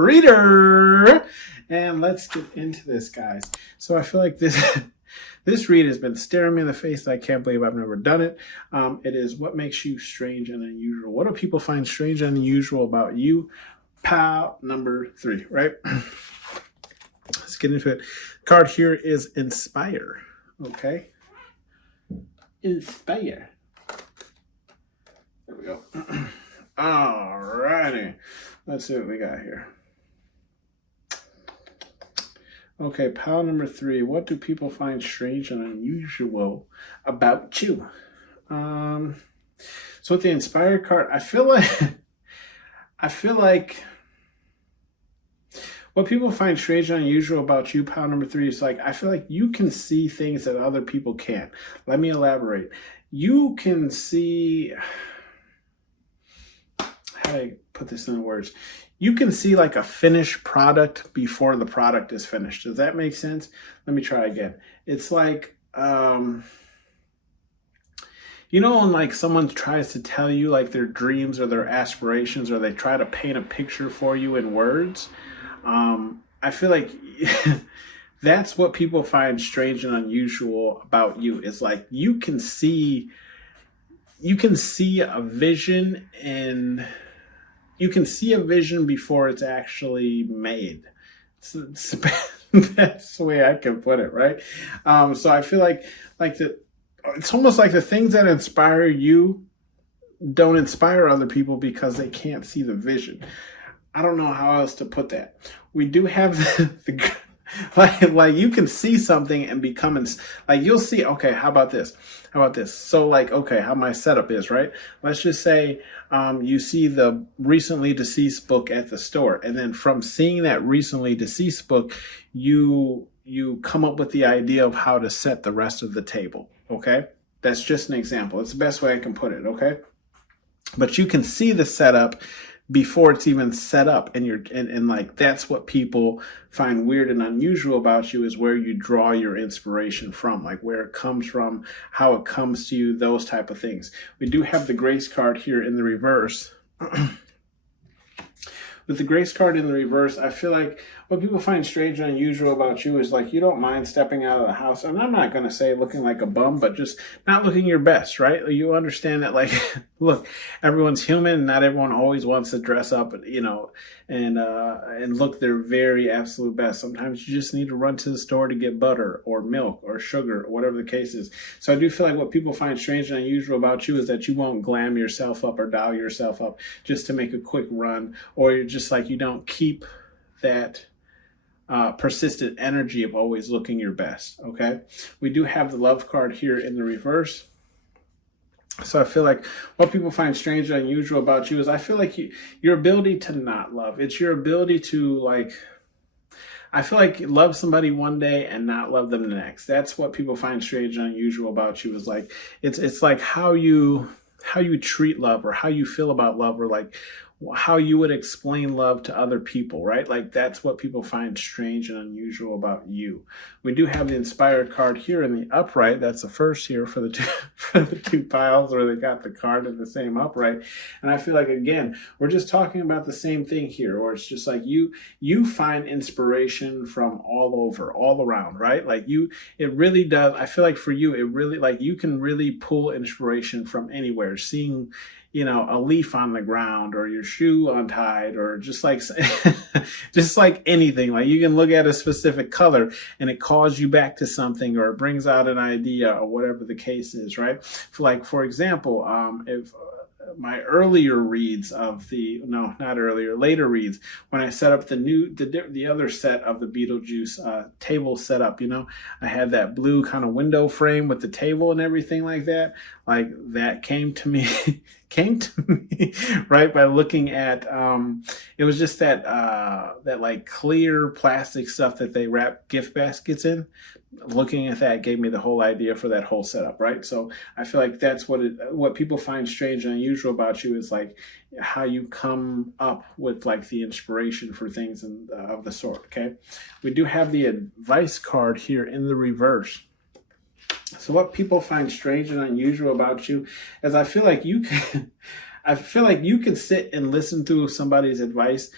reader, and let's get into this, guys. So I feel like this read has been staring me in the face. I can't believe I've never done it. It is what makes you strange and unusual. What do people find strange and unusual about you? POW number 3, right? Let's get into it. The card here is Inspire. Okay. Inspire. There we go. All righty. Let's see what we got here. Okay, pile number 3. What do people find strange and unusual about you? So with the inspired card, I feel like what people find strange and unusual about you, pile number 3, is like, I feel like you can see things that other people can't. Let me elaborate. You can see, how do I put this in words? You can see like a finished product before the product is finished. Does that make sense? Let me try again. It's like, you know, when like someone tries to tell you like their dreams or their aspirations, or they try to paint a picture for you in words, I feel like that's what people find strange and unusual about you. Is like you can see a vision, and you can see a vision before it's actually made. That's the way I can put it, right? So I feel like it's almost like the things that inspire you don't inspire other people because they can't see the vision. I don't know how else to put that. We do have the like you can see something and become like, you'll see, okay, how about this? So like, okay, how my setup is, right? Let's just say you see the recently deceased book at the store, and then from seeing that recently deceased book, you come up with the idea of how to set the rest of the table, okay? That's just an example. It's the best way I can put it, okay? But you can see the setup before it's even set up, and like, that's what people find weird and unusual about you, is where you draw your inspiration from, like where it comes from, how it comes to you, those type of things. We do have the grace card here in the reverse. With the grace card in the reverse, I feel like what people find strange and unusual about you is like, you don't mind stepping out of the house. And I'm not going to say looking like a bum, but just not looking your best, right? You understand that, like, look, everyone's human, and not everyone always wants to dress up, you know, and look their very absolute best. Sometimes you just need to run to the store to get butter or milk or sugar or whatever the case is. So I do feel like what people find strange and unusual about you is that you won't glam yourself up or doll yourself up just to make a quick run, or you're just like, you don't keep that persistent energy of always looking your best, okay? We do have the love card here in the reverse. So I feel like what people find strange and unusual about you is, I feel like your ability to not love. It's your ability to, like, I feel like love somebody one day and not love them the next. That's what people find strange and unusual about you, is like, it's like how you treat love, or how you feel about love, or like how you would explain love to other people, right? Like, that's what people find strange and unusual about you. We do have the inspired card here in the upright. That's the first here for the two piles where they got the card in the same upright. And I feel like, again, we're just talking about the same thing here, or it's just like you find inspiration from all over, all around, right? Like it really does. I feel like for you, it really, like, you can really pull inspiration from anywhere. Seeing, you know, a leaf on the ground, or your shoe untied, or just like anything. Like, you can look at a specific color and it calls you back to something, or it brings out an idea, or whatever the case is, right? For example, if my earlier reads of later reads, when I set up the other set of the Beetlejuice table setup, you know, I had that blue kind of window frame with the table and everything like that. Like, that came to me right by looking at it was just that like clear plastic stuff that they wrap gift baskets in. Looking at that gave me the whole idea for that whole setup, right? So I feel like that's what people find strange and unusual about you, is like how you come up with like the inspiration for things of the sort, okay? We do have the advice card here in the reverse. So what people find strange and unusual about you is, I feel like you can sit and listen to somebody's advice.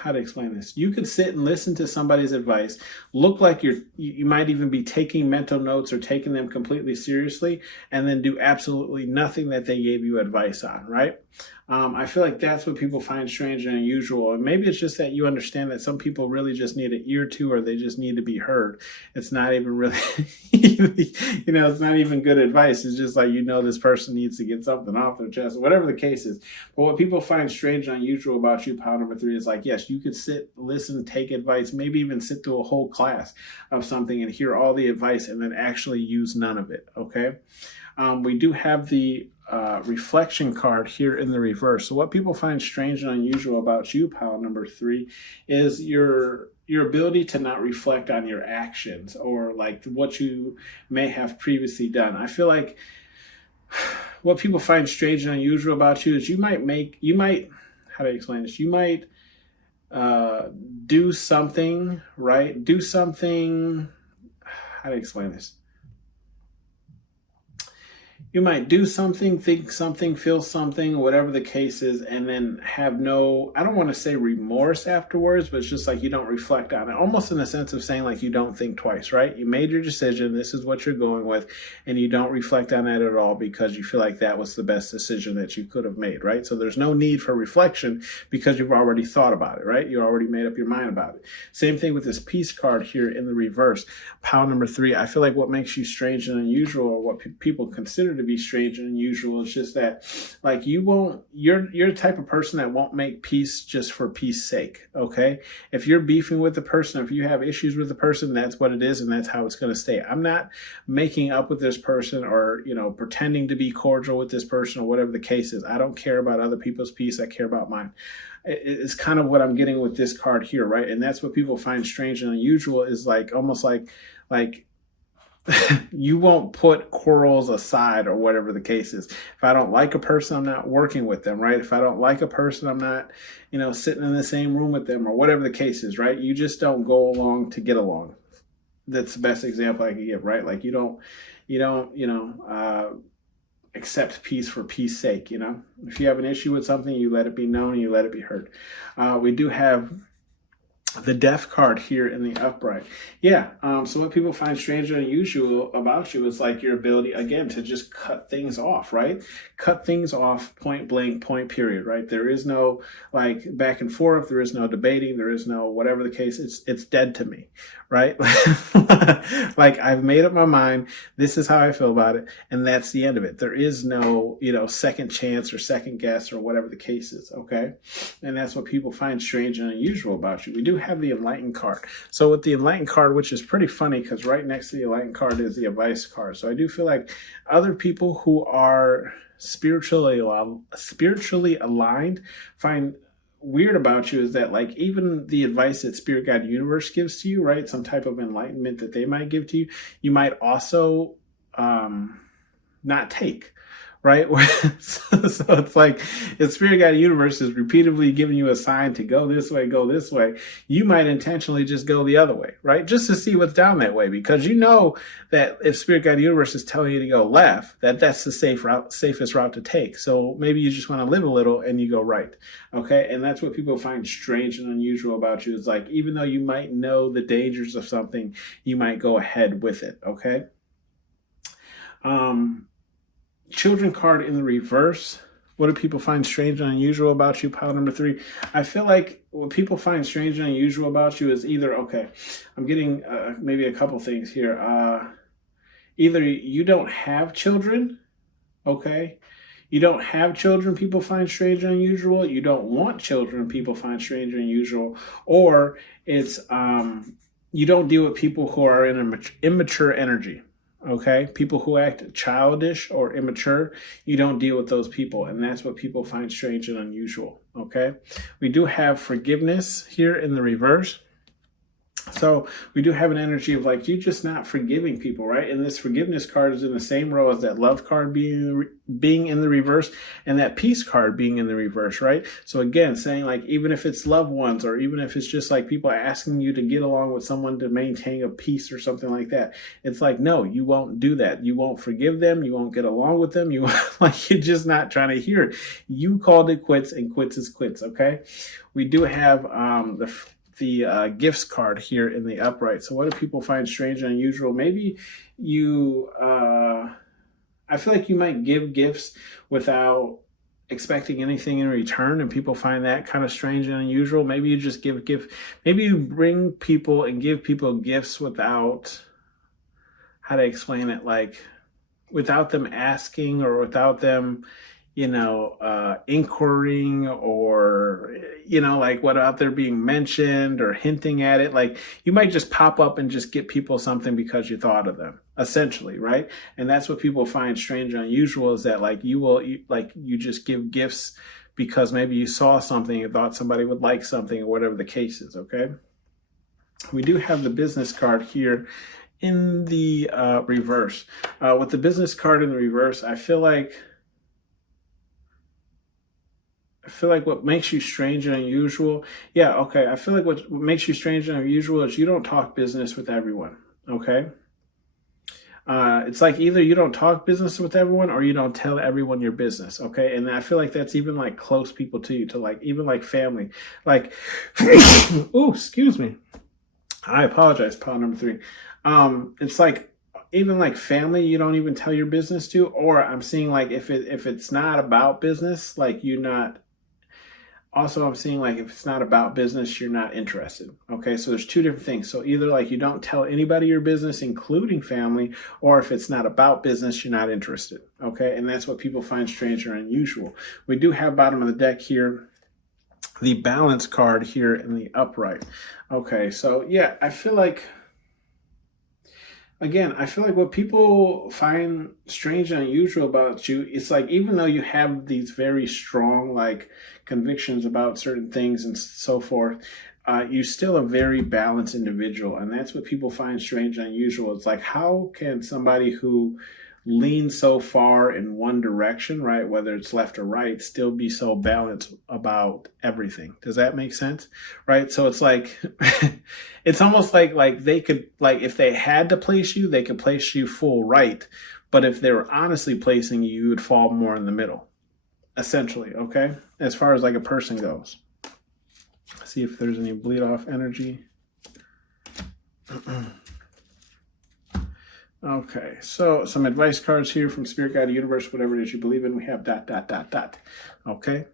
how to explain this. You could sit and listen to somebody's advice, look like you might even be taking mental notes or taking them completely seriously, and then do absolutely nothing that they gave you advice on, right? I feel like that's what people find strange and unusual. And maybe it's just that you understand that some people really just need an ear to, or they just need to be heard. It's not even really, it's not even good advice. It's just like, this person needs to get something off their chest, whatever the case is. But what people find strange and unusual about you, pile number 3, is like, yes, you could sit, listen, take advice, maybe even sit through a whole class of something and hear all the advice and then actually use none of it, okay? We do have the reflection card here in the reverse. So what people find strange and unusual about you, pile number 3, is your ability to not reflect on your actions or like what you may have previously done. I feel like what people find strange and unusual about you is you might, how do I explain this? You might do something, right? How do I explain this? You might do something, think something, feel something, whatever the case is, and then have no, I don't want to say remorse afterwards, but it's just like you don't reflect on it. Almost in the sense of saying like you don't think twice, right? You made your decision, this is what you're going with, and you don't reflect on it at all because you feel like that was the best decision that you could have made, right? So there's no need for reflection because you've already thought about it, right? You already made up your mind about it. Same thing with this peace card here in the reverse. Pile number 3, I feel like what makes you strange and unusual, or what people consider to be strange and unusual, is just that like you're the type of person that won't make peace just for peace sake, okay? If you're beefing with the person, if you have issues with the person, that's what it is and that's how it's going to stay. I'm not making up with this person or pretending to be cordial with this person or whatever the case is. I don't care about other people's peace. I care about mine. It's kind of what I'm getting with this card here, right? And that's what people find strange and unusual, is like almost like you won't put quarrels aside or whatever the case is. If I don't like a person, I'm not working with them, right? If I don't like a person, I'm not, sitting in the same room with them or whatever the case is, right? You just don't go along to get along. That's the best example I could give, right? Like you don't, accept peace for peace sake, If you have an issue with something, you let it be known, you let it be heard. We do have the death card here in the upright. Yeah. So what people find strange and unusual about you is like your ability, again, to just cut things off, right? Cut things off, point blank, point period, right? There is no like back and forth. There is no debating. There is no whatever the case. It's dead to me, right? Like I've made up my mind. This is how I feel about it. And that's the end of it. There is no, second chance or second guess or whatever the case is. Okay. And that's what people find strange and unusual about you. We do have the Enlightened card. So with the Enlightened card, which is pretty funny because right next to the Enlightened card is the Advice card. So I do feel like other people who are spiritually aligned find weird about you is that like even the advice that Spirit Guide Universe gives to you, right? Some type of enlightenment that they might give to you, you might also not take. Right? So it's like if Spirit Guide Universe is repeatedly giving you a sign to go this way, you might intentionally just go the other way, right? Just to see what's down that way, because that if Spirit Guide Universe is telling you to go left, that's the safest route to take. So maybe you just want to live a little and you go right. Okay. And that's what people find strange and unusual about you, is like, even though you might know the dangers of something, you might go ahead with it. Okay. Children card in the reverse. What do people find strange and unusual about you, pile number 3? I feel like what people find strange and unusual about you is either, okay, I'm getting maybe a couple things here. Either you don't have children, okay? You don't have children, people find strange and unusual. You don't want children, people find strange and unusual. Or it's you don't deal with people who are in an immature energy. Okay, people who act childish or immature, you don't deal with those people, and that's what people find strange and unusual. Okay, we do have forgiveness here in the reverse. So we do have an energy of like you just not forgiving people, right? And this forgiveness card is in the same row as that love card being in the reverse, and that peace card being in the reverse, right? So again, saying like even if it's loved ones, or even if it's just like people asking you to get along with someone to maintain a peace or something like that, it's like no, you won't do that. You won't forgive them. You won't get along with them. You like you're just not trying to hear it. You called it quits, and quits is quits. Okay, we do have the gifts card here in the upright. So what do people find strange and unusual? Maybe you, I feel like you might give gifts without expecting anything in return, and people find that kind of strange and unusual. Maybe you just maybe you bring people and give people gifts without, how to explain it, like without them asking, or without them inquiring, or, like without there being mentioned or hinting at it. Like you might just pop up and just get people something because you thought of them, essentially, right? And that's what people find strange and unusual, is that like you just give gifts because maybe you saw something and thought somebody would like something, or whatever the case is, okay? We do have the business card here in the reverse. With the business card in the reverse, I feel like what makes you strange and unusual. Yeah, okay. I feel like what makes you strange and unusual is you don't talk business with everyone. Okay. It's like either you don't talk business with everyone, or you don't tell everyone your business. Okay. And I feel like that's even like close people to you, to like even like family. Like, oh, excuse me. I apologize. Pile number 3. It's like even like family, you don't even tell your business to. Or I'm seeing like if it's not about business, like you're not. Also, I'm seeing like if it's not about business, you're not interested. Okay, so there's 2 different things. So either like you don't tell anybody your business, including family, or if it's not about business, you're not interested. Okay, and that's what people find strange or unusual. We do have bottom of the deck here, the balance card here in the upright. Okay, so yeah, I feel like what people find strange and unusual about you, it's like even though you have these very strong like convictions about certain things and so forth, you're still a very balanced individual, and that's what people find strange and unusual. It's like, how can somebody who leans so far in one direction, right, whether it's left or right, still be so balanced about everything? Does that make sense? Right? So it's like it's almost like they could, like if they had to place you, they could place you full right, but if they were honestly placing you, you would fall more in the middle, essentially. Okay, as far as like a person goes. See if there's any bleed off energy. Okay, so some advice cards here from Spirit Guide, Universe, whatever it is you believe in. We have ... Okay, ...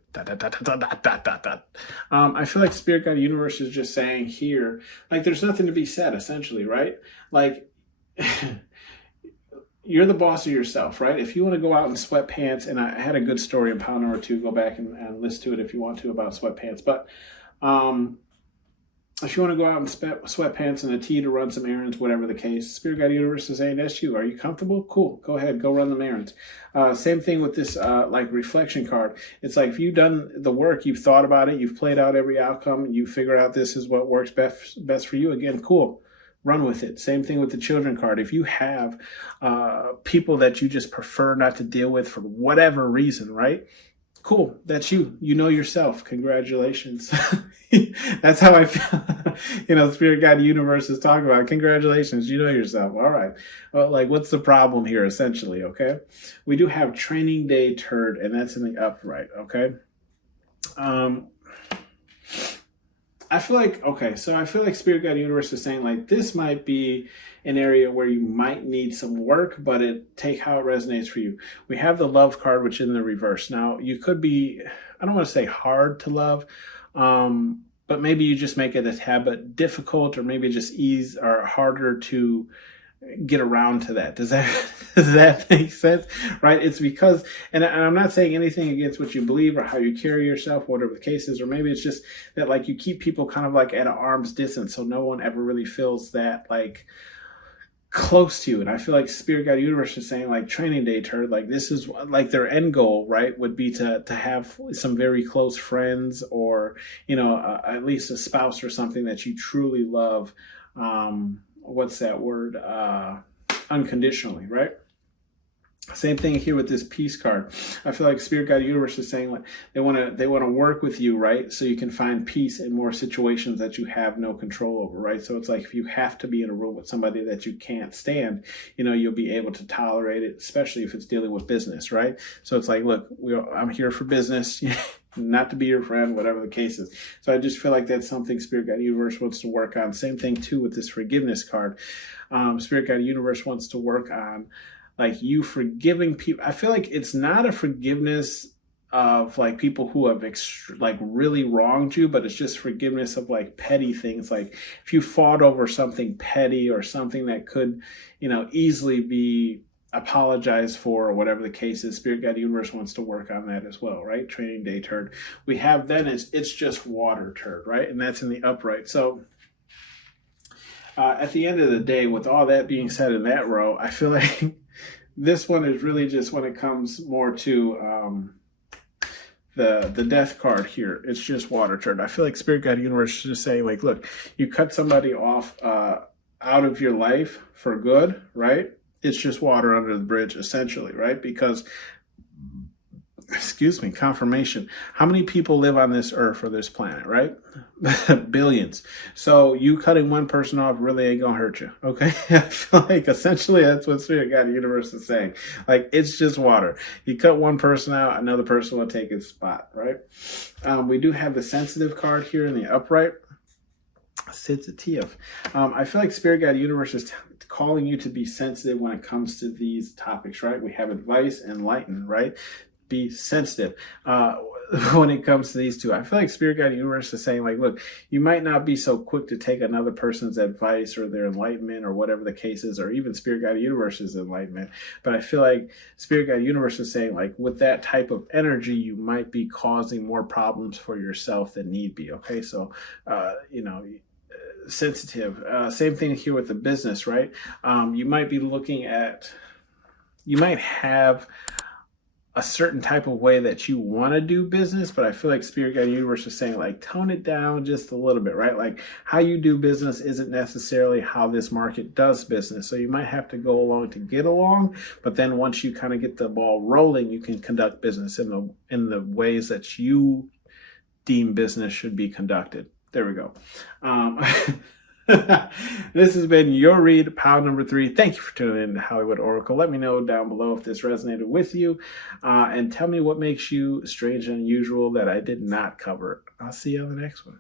I feel like Spirit Guide, Universe is just saying here, like there's nothing to be said, essentially, right? Like you're the boss of yourself, right? If you want to go out in sweatpants, and I had a good story in pile number 2, go back and listen to it if you want to about sweatpants, but if you want to go out in sweatpants and a tee to run some errands, whatever the case, Spirit Guide Universe is saying, that's you. Are you comfortable? Cool. Go ahead. Go run them errands. Same thing with this like reflection card. It's like if you've done the work, you've thought about it, you've played out every outcome, you figured out this is what works best for you. Again, cool. Run with it. Same thing with the children card. If you have people that you just prefer not to deal with for whatever reason, right? Cool. That's you. You know yourself. Congratulations. That's how I feel. Spirit Guide Universe is talking about. Congratulations. You know yourself. All right. Well, like, what's the problem here, essentially? Okay. We do have Training Day Turd, and that's in the upright. Okay. I feel like Spirit Guide Universe is saying like this might be an area where you might need some work, but take how it resonates for you. We have the love card, which is in the reverse. Now you could be, I don't want to say hard to love, but maybe you just make it a habit difficult, or maybe just ease or harder to get around to that. Does that make sense? Right? It's because, and I'm not saying anything against what you believe or how you carry yourself, whatever the case is, or maybe it's just that like you keep people kind of like at an arm's distance, so no one ever really feels that like close to you. And I feel like Spirit Guide Universe is saying like Training Day Turd, like this is like their end goal, right, would be to have some very close friends, or at least a spouse or something that you truly love, what's that word? Unconditionally, right? Same thing here with this peace card. I feel like Spirit Guide Universe is saying like they want to work with you, right? So you can find peace in more situations that you have no control over, right? So it's like if you have to be in a room with somebody that you can't stand, you'll be able to tolerate it, especially if it's dealing with business, right? So it's like, look, I'm here for business. Not to be your friend, whatever the case is. So I just feel like that's something Spirit Guide Universe wants to work on. Same thing too with this forgiveness card. Spirit Guide Universe wants to work on like you forgiving people. I feel like it's not a forgiveness of like people who have like really wronged you, but it's just forgiveness of like petty things. Like if you fought over something petty or something that could, easily be apologized for or whatever the case is, Spirit Guide Universe wants to work on that as well, right? Training day turd. We have then it's just water turd, right? And that's in the upright. So at the end of the day, with all that being said in that row, I feel like this one is really just when it comes more to the death card here. It's just water turd. I feel like Spirit Guide Universe is just saying like, look, you cut somebody off out of your life for good, right? It's just water under the bridge, essentially, right? Because, confirmation. How many people live on this earth or this planet, right? Billions. So you cutting one person off really ain't gonna hurt you, okay? I feel like essentially that's what Spirit Guide Universe is saying. Like, it's just water. You cut one person out, another person will take its spot, right? We do have the sensitive card here in the upright. Sensitive. I feel like Spirit Guide Universe is calling you to be sensitive when it comes to these topics, right? We have advice, enlighten, right? Be sensitive when it comes to these two. I feel like Spirit Guide Universe is saying like, look, you might not be so quick to take another person's advice or their enlightenment or whatever the case is, or even Spirit Guide Universe's enlightenment. But I feel like Spirit Guide Universe is saying like, with that type of energy, you might be causing more problems for yourself than need be. Okay. So, sensitive. Same thing here with the business, right? You might have a certain type of way that you want to do business, but I feel like Spirit Guide Universe is saying like, tone it down just a little bit, right? Like how you do business isn't necessarily how this market does business. So you might have to go along to get along, but then once you kind of get the ball rolling, you can conduct business in the ways that you deem business should be conducted. There we go. This has been your read, pile number 3. Thank you for tuning in to Hollywood Oracle. Let me know down below if this resonated with you, and tell me what makes you strange and unusual that I did not cover. I'll see you on the next one.